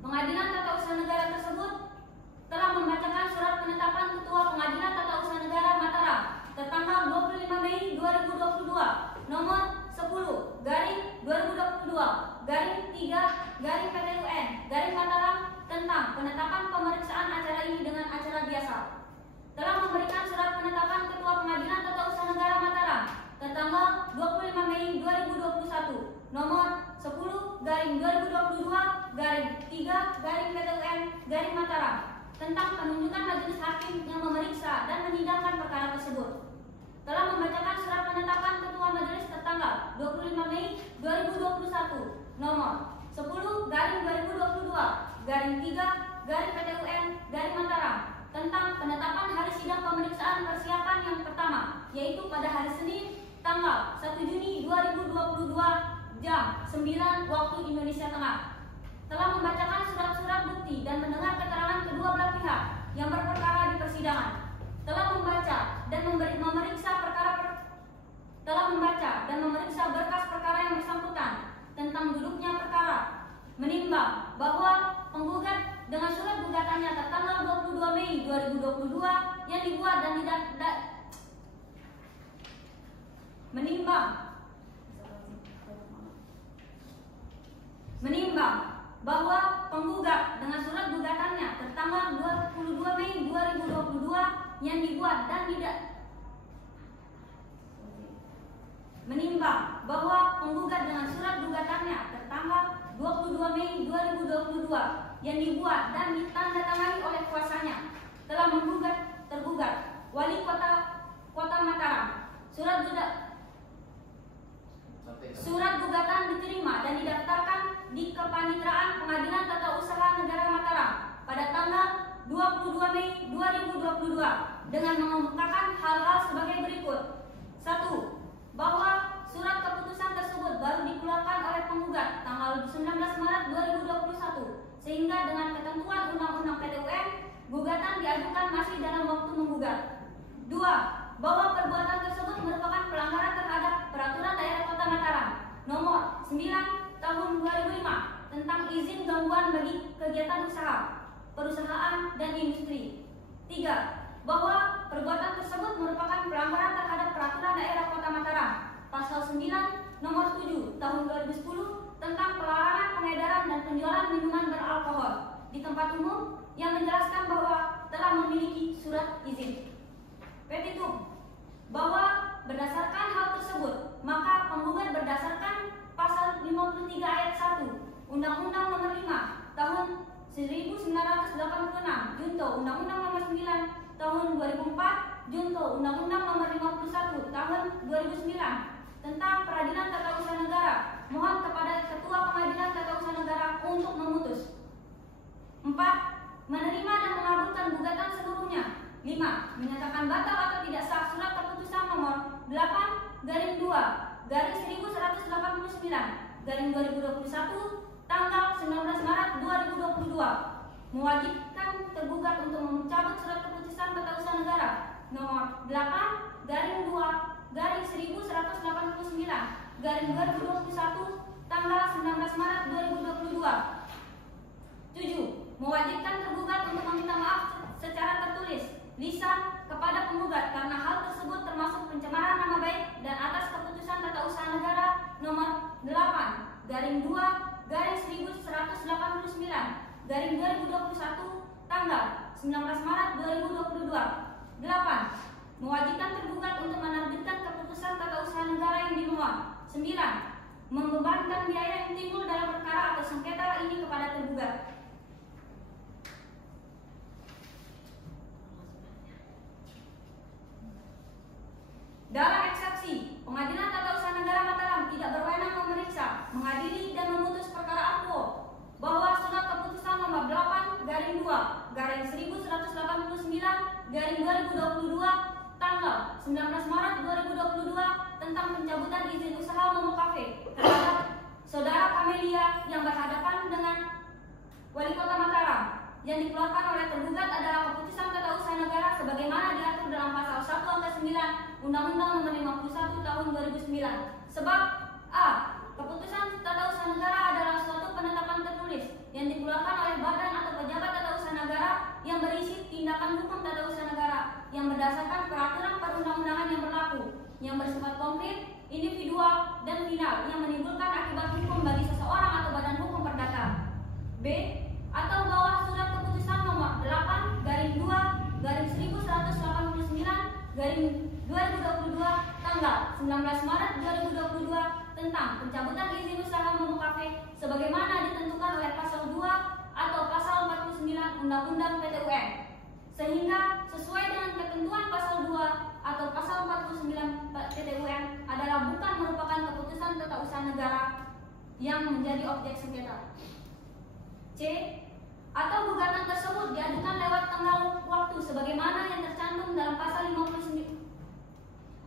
Pengadilan Tata Usaha Negara tersebut telah membacakan surat penetapan Ketua Pengadilan Tata Usaha Negara Mataram tertanggal 25 Mei 2022 nomor 10/2022/3/PT-UN/Mataram tentang penetapan pemeriksaan acara ini dengan acara biasa. Telah memberikan surat penetapan Ketua Pengadilan Tata Usaha Negara Mataram tertanggal 25 Mei 2021 nomor 10/2022/3/PT-UN/Mataram tentang penunjukan majelis hakim yang memeriksa dan menyidangkan perkara tersebut. Telah membacakan surat penetapan Ketua Majelis tertanggal 25 Mei 2021 nomor 10/2022/3/PT-UN/Mataram tentang penetapan hari sidang pemeriksaan persiapan yang pertama, yaitu pada hari Senin tanggal 1 Juni 2022 jam 9 waktu Indonesia Tengah. Telah membacakan surat-surat bukti dan mendengar keterangan kedua belah pihak yang berperkara di persidangan. Telah membaca dan memeriksa berkas perkara yang bersangkutan tentang duduknya perkara 2022 yang dibuat dan tidak menimbang bahwa penggugat dengan surat gugatannya tertanggal 22 Mei 2022 yang dibuat dan tidak menimbang bahwa penggugat dengan surat gugatannya tertanggal 22 Mei 2022 yang dibuat dan ditandatangani oleh kuasanya telah menggugat tergugat Wali Kota Mataram. Surat gugatan diterima dan didaftarkan di Kepanitraan Pengadilan Tata Usaha Negara Mataram pada tanggal 22 Mei 2022 dengan mengemukakan hal-hal sebagai berikut. 1. Bahwa surat keputusan tersebut baru dikeluarkan oleh penggugat tanggal 19 Maret 2021 sehingga dengan ketentuan Undang-Undang PT-UN gugatan diajukan masih dalam waktu menggugat. 2. Bahwa perbuatan tersebut merupakan pelanggaran terhadap Peraturan Daerah Kota Mataram Nomor 9 Tahun 2005 tentang izin gangguan bagi kegiatan usaha, perusahaan, dan industri. 3. Bahwa perbuatan tersebut merupakan pelanggaran terhadap Peraturan Daerah Kota Mataram Pasal 9 Nomor 7 Tahun 2010 tentang pelarangan pengedaran dan penjualan minuman beralkohol di tempat umum yang menjelaskan bahwa telah memiliki surat izin. Petitum. Bahwa berdasarkan hal tersebut, maka penggugat berdasarkan Pasal 53 Ayat 1 Undang-Undang Nomor 5 Tahun 1986 Junto Undang-Undang Nomor 9 Tahun 2004 Junto Undang-Undang Nomor 51 Tahun 2009 tentang Peradilan Tata Usaha Negara, mohon kepada Ketua Pengadilan Tata Usaha Negara untuk memutus. 4. Menerima dan mengabulkan gugatan seluruhnya. 5. Menyatakan batal atau tidak sah surat keputusan nomor 8/1189/2021 tanggal 19 Maret 2022 mewajibkan tergugat untuk mencabut surat keputusan Tata Usaha Negara nomor 8/2189/2021 tanggal 19 Maret 2022. 7. Mewajibkan tergugat untuk meminta maaf secara tertulis lisan kepada penggugat karena hal tersebut termasuk pencemaran nama baik dan atas keputusan Tata Usaha Negara nomor 8/2189/2021 tanggal 19 Maret 2022. 8. Mewajibkan tergugat untuk menerbitkan keputusan Tata Usaha Negara yang dimohon. 9. Membebankan biaya yang timbul dalam perkara atau sengketa ini kepada tergugat. Dalam eksepsi, Pengadilan Tata Usaha Negara Mataram tidak berwenang memeriksa, mengadili, dan memutus perkara aquo bahwa surat keputusan nomor 8/2/1189/2022 tanggal 19 Maret 2022 tentang pencabutan izin usaha Momo Cafe terhadap Saudara Camelia yang berhadapan dengan Wali Kota Mataram yang dikeluarkan oleh tergugat adalah keputusan Tata Usaha Negara sebagaimana diatur dalam pasal 1 angka 9 Undang-Undang Nomor 51 Tahun 2009. Sebab A. Keputusan Tata Usaha Negara adalah suatu penetapan tertulis yang dikeluarkan oleh badan atau pejabat Tata Usaha Negara yang berisi tindakan hukum Tata Usaha Negara yang berdasarkan peraturan perundang-undangan yang berlaku, yang bersifat konkret, individual, dan final yang menimbulkan akibat hukum bagi seseorang atau badan hukum perdata. B. Atau bahwa surat keputusan nomor 8/1189/2022 tanggal 19 Maret 2022 tentang pencabutan izin usaha Momo Cafe sebagaimana ditentukan oleh pasal 2 atau pasal 49 Undang-Undang PT-UN sehingga sesuai dengan ketentuan pasal 2 atau pasal 49 PT-UN adalah bukan merupakan keputusan Tata Usaha Negara yang menjadi objek sengketa. C. Atau gugatan tersebut diajukan lewat tenggang waktu sebagaimana yang tercantum dalam pasal 59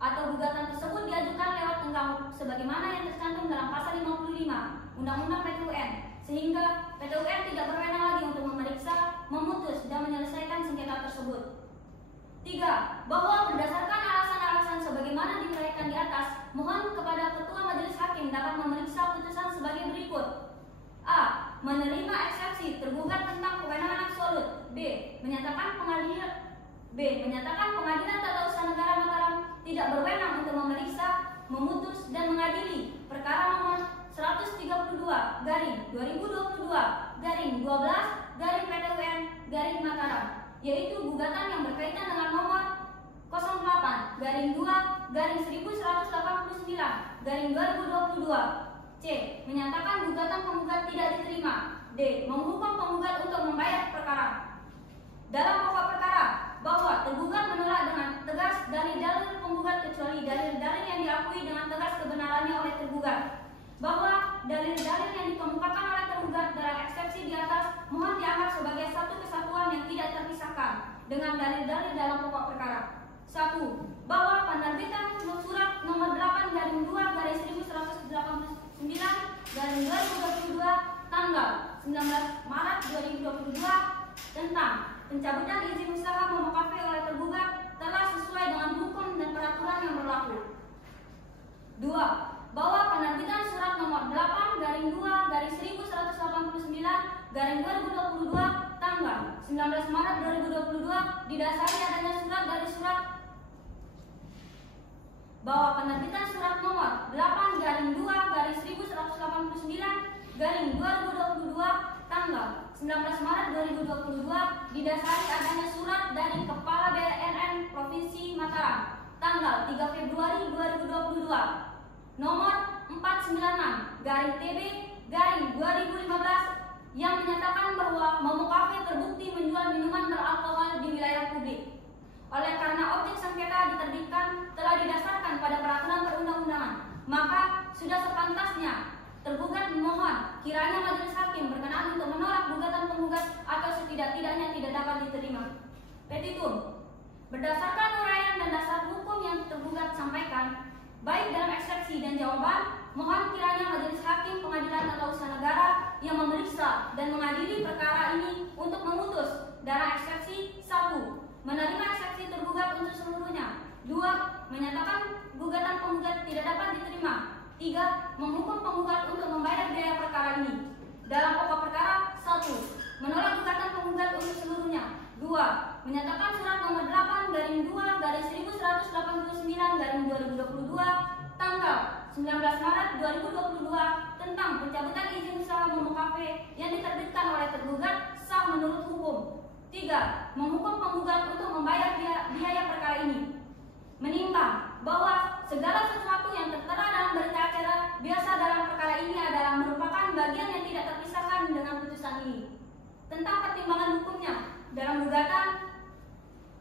atau gugatan tersebut diajukan lewat tenggang sebagaimana yang tercantum dalam pasal 55 Undang-Undang PT-UN sehingga PT-UN tidak berwenang lagi untuk memeriksa, memutus, dan menyelesaikan sengketa tersebut. 3. Bahwa berdasarkan alasan-alasan sebagaimana diuraikan di atas, mohon kepada Ketua Majelis Hakim dapat memeriksa putusan sebagai berikut. A. Menerima eksepsi tergugat tentang kewenangan absolut. B. Menyatakan B. Menyatakan Pengadilan Tata Usaha Negara Mataram tidak berwenang untuk memeriksa, memutus, dan mengadili perkara nomor 132/2022/12/PTUN/Mataram, yaitu gugatan yang berkaitan dengan nomor 08-2/1189/2022. C. Menyatakan gugatan penggugat tidak diterima. D. Menghukum penggugat untuk membayar perkara. Dalam pokok perkara bahwa tergugat menolak dengan tegas dalil-dalil penggugat kecuali dalil-dalil yang diakui dengan tegas kebenarannya oleh tergugat. Bahwa dalil-dalil yang dikemukakan oleh tergugat dalam eksepsi di atas mohon dianggap sebagai satu kesatuan yang tidak terpisahkan dengan dalil-dalil dalam pokok perkara. 1. Bahwa penerbitan surat nomor 8/2/1189/2022 tanggal 19 Maret 2022 tentang pencabutan izin usaha Momo Cafe oleh tergugat telah sesuai dengan hukum dan peraturan yang berlaku. 2. Bahwa penerbitan surat nomor 8/2/1189/2022 tanggal 19 Maret 2022 didasari adanya surat dari surat bahwa penerbitan surat nomor 8/2/1189/2022 tanggal 19 Maret 2022 didasari adanya surat dari Kepala BNN Provinsi Mataram tanggal 3 Februari 2022 nomor 496/TB/2015 yang menyatakan bahwa Momo Cafe terbukti menjual minuman beralkohol di wilayah publik. Oleh karena objek sengketa diterbitkan telah didasarkan pada peraturan perundang-undangan, maka sudah sepantasnya tergugat memohon kiranya majelis hakim berkenan untuk menolak gugatan penggugat atau setidak-tidaknya tidak dapat diterima. Petitum. Berdasarkan uraian dan dasar hukum yang tergugat sampaikan, baik dalam eksepsi dan jawaban, mohon kiranya majelis hakim Pengadilan Tata Usaha Negara yang memeriksa dan mengadili perkara ini untuk memutus dalam eksepsi 1. Menerima eksepsi tergugat untuk seluruhnya. 2. Menyatakan gugatan penggugat tidak dapat diterima. 3. Menghukum penggugat untuk membayar biaya perkara ini. Dalam pokok perkara 1. Menolak gugatan penggugat untuk seluruhnya. 2. Menyatakan surat nomor 8/2/1189/2022 tanggal 19 Maret 2022 tentang pencabutan izin usaha Momo Cafe yang diterbitkan oleh tergugat sah menurut hukum. 3. Menghukum penggugat untuk membayar biaya perkara ini. Menimbang bahwa segala sesuatu yang tertera dalam berita acara biasa dalam perkara ini adalah merupakan bagian yang tidak terpisahkan dengan putusan ini. Tentang pertimbangan hukumnya dalam gugatan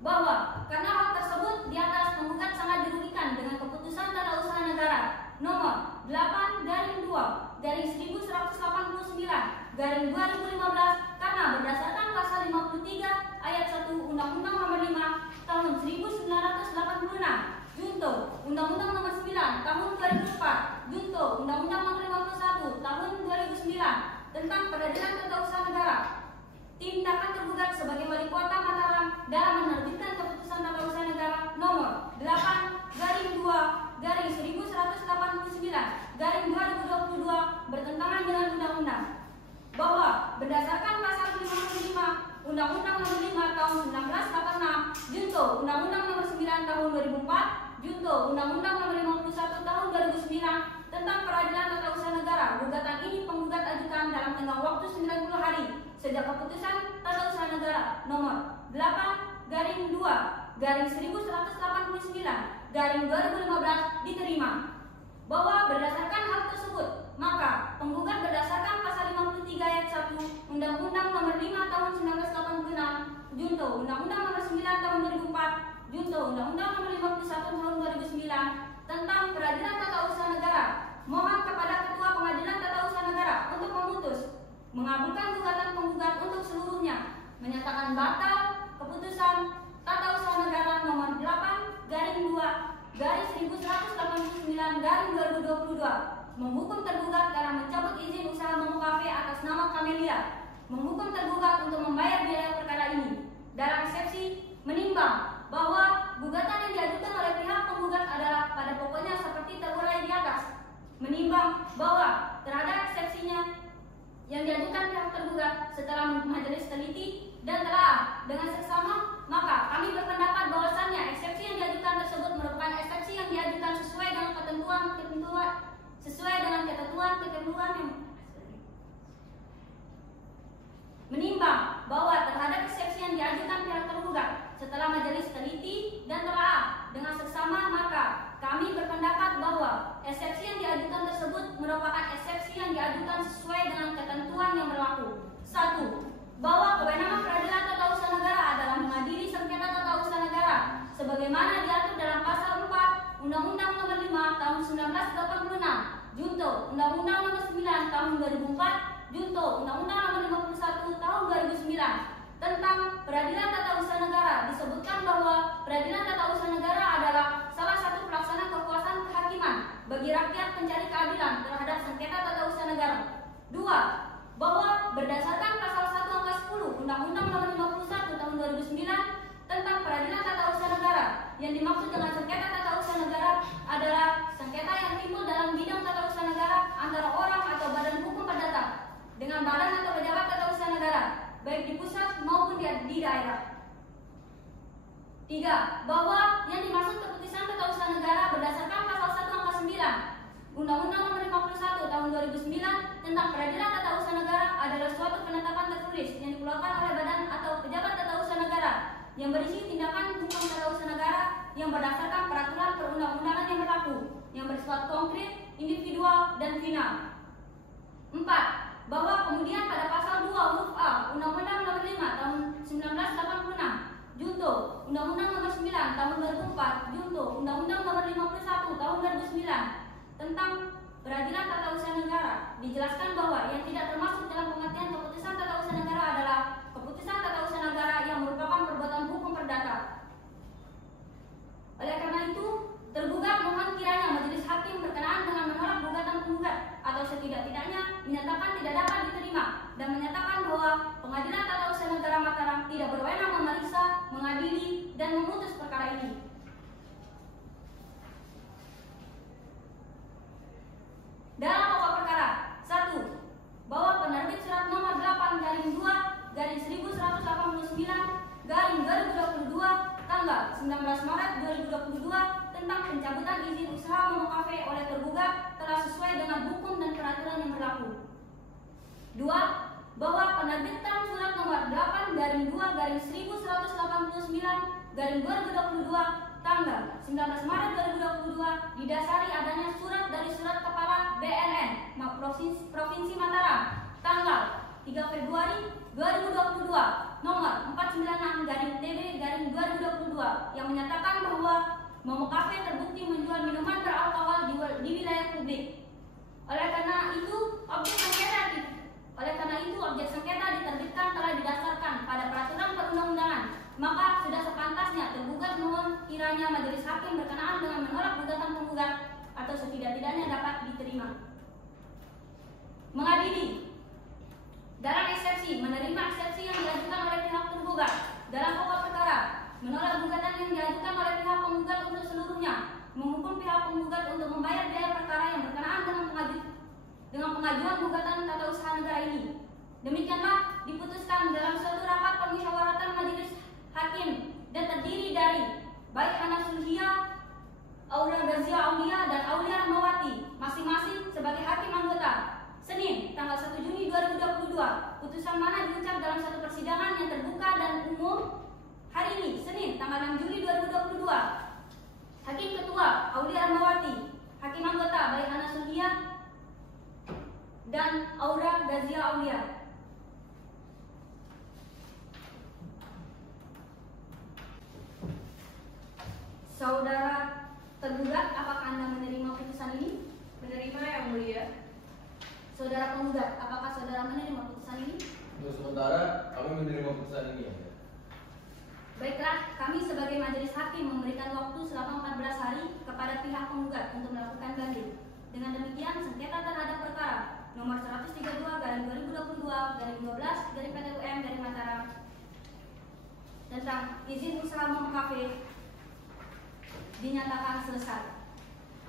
bahwa karena hal tersebut di atas penggugat sangat dirugikan dengan keputusan Tata Usaha Negara nomor 8/189/2015 karena berdasarkan pasal 53 ayat 1 Undang-Undang Nomor 5 Tahun 1986 junto Undang-Undang Nomor 9 Tahun 2004 junto Undang-Undang Nomor 51 Tahun 2009 tentang Peradilan Tata Usaha Negara. Tindakan tergugat sebagai wali kota Mataram dalam menerbitkan keputusan Tata Usaha Negara nomor 8/2/1189/2022 bertentangan dengan undang-undang. Bahwa berdasarkan pasal 55 Undang-Undang Nomor 5 Tahun 1986 junto Undang-Undang Nomor 9 Tahun 2004 junto Undang-Undang Nomor 51 Tahun 2009 tentang Peradilan Tata Usaha Negara, gugatan ini penggugat ajukan dalam tenggang waktu 90 hari sejak keputusan Tata Usaha Negara nomor 8/1189/2015 diterima. Bahwa berdasarkan hal tersebut, maka penggugat berdasarkan pasal 53 ayat 1 Undang-Undang Nomor 5 Tahun 1986 junto Undang-Undang Nomor 9 Tahun 2004 junto Undang-Undang Nomor 51 Tahun 2009 tentang Peradilan Tata Usaha Negara, mohon kepada Ketua Pengadilan Tata Usaha Negara untuk memutus mengabulkan gugatan penggugat untuk seluruhnya, menyatakan batal keputusan Tata Usaha Negara nomor 8/2/1189/2022, menghukum tergugat karena mencabut izin usaha Momo Cafe atas nama Camelia, menghukum tergugat untuk membayar biaya perkara ini. Dalam eksepsi, menimbang bahwa gugatan yang diajukan oleh pihak penggugat adalah pada pokoknya seperti terurai di atas, menimbang bahwa terhadap eksepsinya yang diajukan pihak tergugat setelah majelis teliti dan telah dengan seksama maka kami berpendapat bahwasannya eksepsi yang diajukan tersebut merupakan eksepsi yang diajukan sesuai dengan ketentuan yang menimbang bahwa terhadap eksepsi yang diajukan pihak tergugat setelah majelis teliti dan telaah dengan seksama, maka kami berpendapat bahwa eksepsi yang diajukan tersebut merupakan eksepsi yang diajukan sesuai dengan ketentuan yang berlaku. 1. Bahwa kewenangan peradilan tata usaha negara adalah mengadili sengketa tata usaha negara sebagaimana diatur dalam pasal 4 Undang-Undang Nomor 5 Tahun 1986, Junto Undang-Undang Nomor 9 Tahun 2004, Junto Undang-Undang Nomor 51 Tahun 2009 tentang peradilan tata usaha negara. Disebutkan bahwa peradilan tata usaha negara adalah salah satu pelaksana kekuasaan kehakiman bagi rakyat pencari keadilan terhadap sengketa tata usaha negara. 2. Bahwa berdasarkan pasal 1 angka 10 Undang-Undang Nomor 51 Tahun 2009 tentang peradilan tata usaha negara, yang dimaksud dengan sengketa tata usaha negara adalah sengketa yang timbul dalam bidang tata usaha negara antara orang atau badan hukum perdata dengan badan atau pejabat tata usaha negara, baik di pusat maupun di daerah. 3. Bahwa yang dimaksud keputusan tata usaha negara berdasarkan pasal 1 angka 9 Undang-Undang Nomor 51 Tahun 2009 tentang peradilan tata usaha negara adalah suatu penetapan tertulis yang dikeluarkan oleh badan atau pejabat tata usaha negara yang berisi tindakan hukum tata usaha negara yang berdasarkan peraturan perundang-undangan yang berlaku, yang bersifat konkret, individual, dan final. 4. Bahwa kemudian pada pasal 2 huruf A Undang-Undang Nomor 5 Tahun 1986, Junto Undang-Undang Nomor 9 Tahun 2004, Junto Undang-Undang Nomor 51 Tahun 2009 tentang peradilan tata usaha negara, dijelaskan bahwa yang tidak termasuk dalam pengertian keputusan tata usaha negara adalah keputusan tata usaha negara yang merupakan perbuatan hukum perdata. Oleh karena itu, tergugat mohon kiranya majelis hakim berkenaan dengan menolak gugatan penggugat atau setidak-tidaknya menyatakan tidak dapat diterima dan menyatakan bahwa Pengadilan Tata Usaha Negara Mataram tidak berwenang memeriksa, mengadili, dan memutus perkara ini. Dalam pokok perkara 1. Bahwa penerbit surat nomor 8/2/1189/2022 tanggal 19 Maret 2022 tentang pencabutan izin usaha Momo Cafe oleh tergugat telah sesuai dengan hukum dan peraturan yang berlaku. 2. Bahwa penerbitan surat nomor 8/2/1189/2022 tanggal 19 Maret 2022 didasari adanya surat dari Surat Kepala BNN Provinsi Mataram tanggal 3 Februari 2022 nomor 496/TB/2022 yang menyatakan bahwa Momo Cafe terbukti menjual minuman beralkohol di wilayah publik. Oleh karena itu, objek sengketa diterbitkan telah didasarkan pada peraturan perundang-undangan, maka sudah sepantasnya tergugat mohon kiranya majelis hakim berkenaan dengan menolak gugatan penggugat atau setidak-tidaknya dapat diterima. Mengadili. Dalam eksepsi, menerima eksepsi yang diajukan oleh pihak tergugat. Dalam pokok perkara, menolak gugatan yang diajukan oleh pihak penggugat untuk seluruhnya, menghukum pihak penggugat untuk membayar biaya perkara yang berkenaan dengan pengajuan gugatan tata usaha negara ini. Demikianlah diputuskan dalam suatu rapat permusyawaratan majelis hakim dan terdiri dari baik Ana Sulhia, Aulia Gazia Aulia, dan Aulia Rahmawati masing-masing sebagai hakim anggota. Senin, tanggal 1 Juni 2022, putusan mana diucap dalam satu persidangan yang terbuka dan umum. Hari ini, Senin, tanggal 6 Juli 2022, Hakim Ketua Aulia Rahmawati, Hakim Anggota baik Ana Sulhia dan Aulia Gazia Aulia. Saudara tergugat, apakah Anda menerima putusan ini? Menerima, Yang Mulia. Saudara penggugat, apakah saudara menerima putusan ini? Untuk sementara kami menerima putusan ini. Baiklah, kami sebagai majelis hakim memberikan waktu selama 14 hari kepada pihak penggugat untuk melakukan banding. Dengan demikian, sengketa terhadap perkara nomor 132/2022/12/PT-UM/Mataram tentang izin usaha Momo Cafe dinyatakan selesai.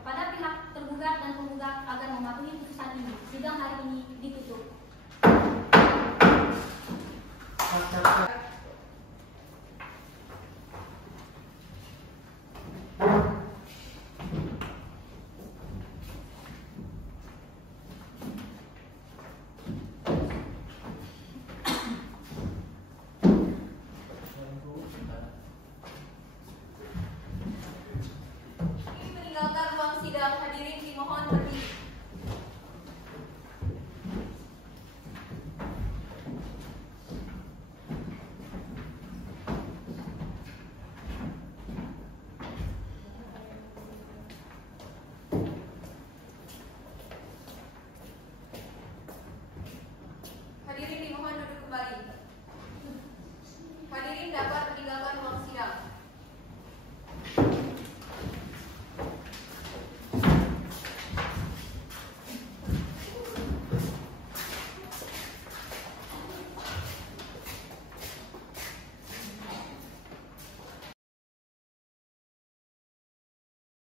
Kepada pihak tergugat dan penggugat agar mematuhi putusan ini, sidang hari ini ditutup.